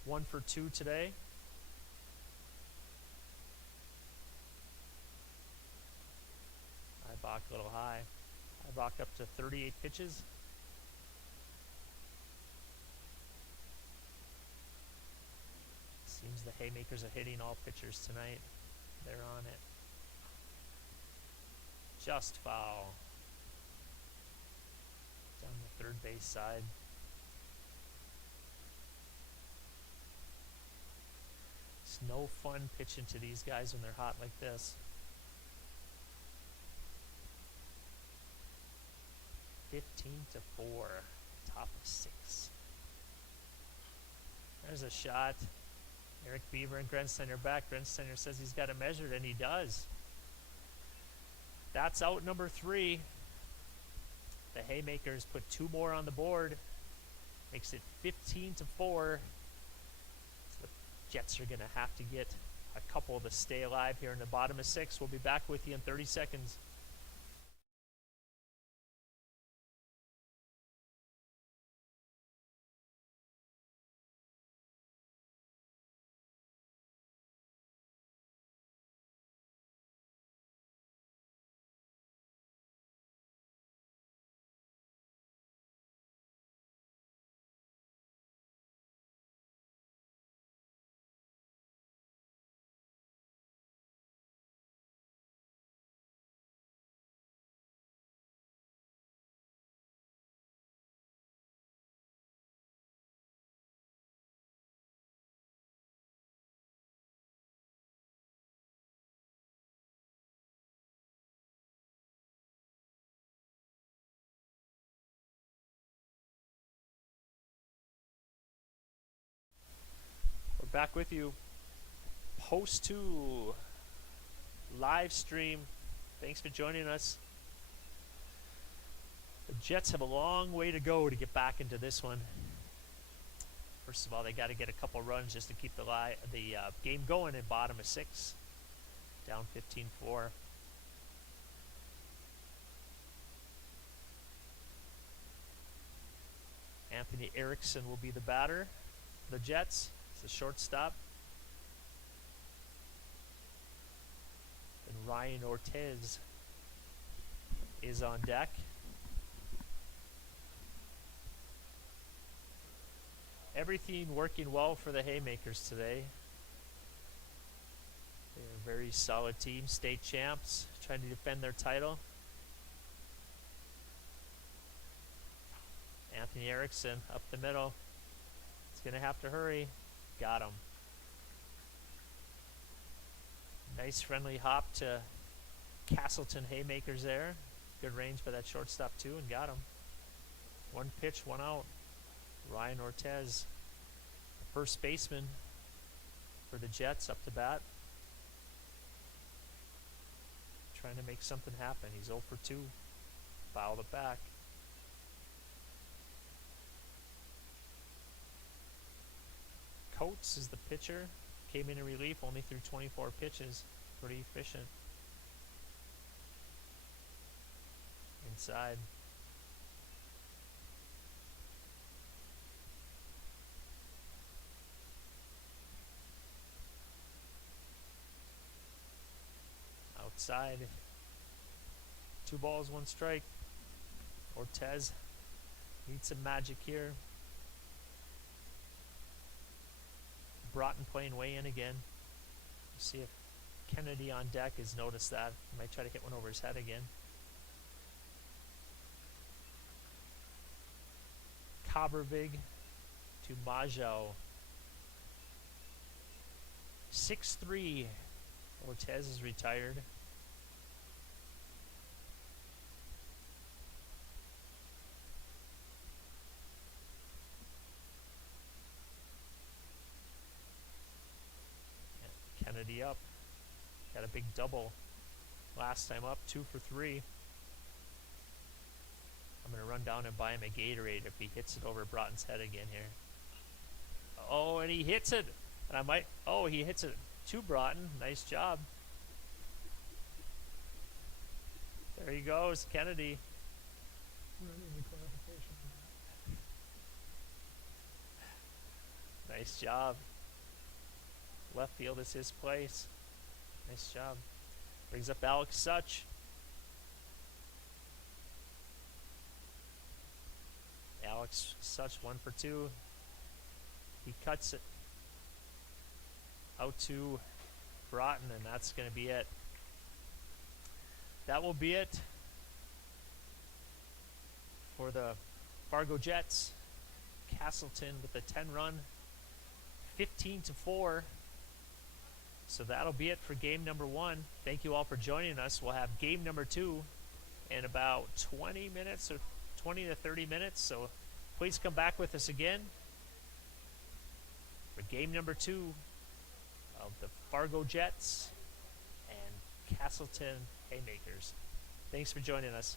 1 for 2 today. Ibach a little high. Ibach up to 38 pitches. Seems the haymakers are hitting all pitchers tonight. They're on it. Just foul. Down the third base side. It's no fun pitching to these guys when they're hot like this. 15-4, top of 6. There's a shot. Eric Beaver and Grensteiner back. Grensteiner says he's got it measured, and he does. That's out number 3. The haymakers put 2 more on the board. Makes it 15-4. So the Jets are going to have to get a couple to stay alive here in the bottom of 6. We'll be back with you in 30 seconds. We're back with you. Post 2 live stream. Thanks for joining us. The Jets have a long way to go to get back into this one. First of all, they got to get a couple runs just to keep the game going in bottom of 6. Down 15-4. Anthony Erickson will be the batter for the Jets. It's a shortstop. And Ryan Ortiz is on deck. Everything working well for the haymakers today. They're a very solid team, state champs, trying to defend their title. Anthony Erickson up the middle. He's going to have to hurry. Got him. Nice friendly hop to Casselton haymakers there. Good range by that shortstop too, and got him. 1 pitch, 1 out. Ryan Ortiz, the first baseman for the Jets, up to bat. Trying to make something happen. He's 0 for 2. Fouled it back. Coates is the pitcher. Came in relief, only threw 24 pitches. Pretty efficient. Inside. Outside. 2 balls, 1 strike. Ortiz needs some magic here. Broughton playing way in again. We'll see if Kennedy on deck has noticed that. He might try to hit one over his head again. Cobbervig to Maggio. 6-3. Ortiz is retired. Kennedy up. Got a big double last time up, 2 for 3. I'm going to run down and buy him a Gatorade if he hits it over Broughton's head again here. Oh, and he hits it. And I might... Oh, he hits it to Broughton. Nice job. There he goes, Kennedy. We don't need any clarification on Nice job. Left field is his place. Nice job. Brings up Alex Such. Alex Such 1 for 2. He cuts it out to Broughton, and that's going to be it. That will be it for the Fargo Jets. Casselton with a 10-run, 15-4. So that'll be it for game number 1. Thank you all for joining us. We'll have game number 2 in about 20 minutes or 20 to 30 minutes. So please come back with us again for game number 2 of the Fargo Jets and Casselton Haymakers. Thanks for joining us.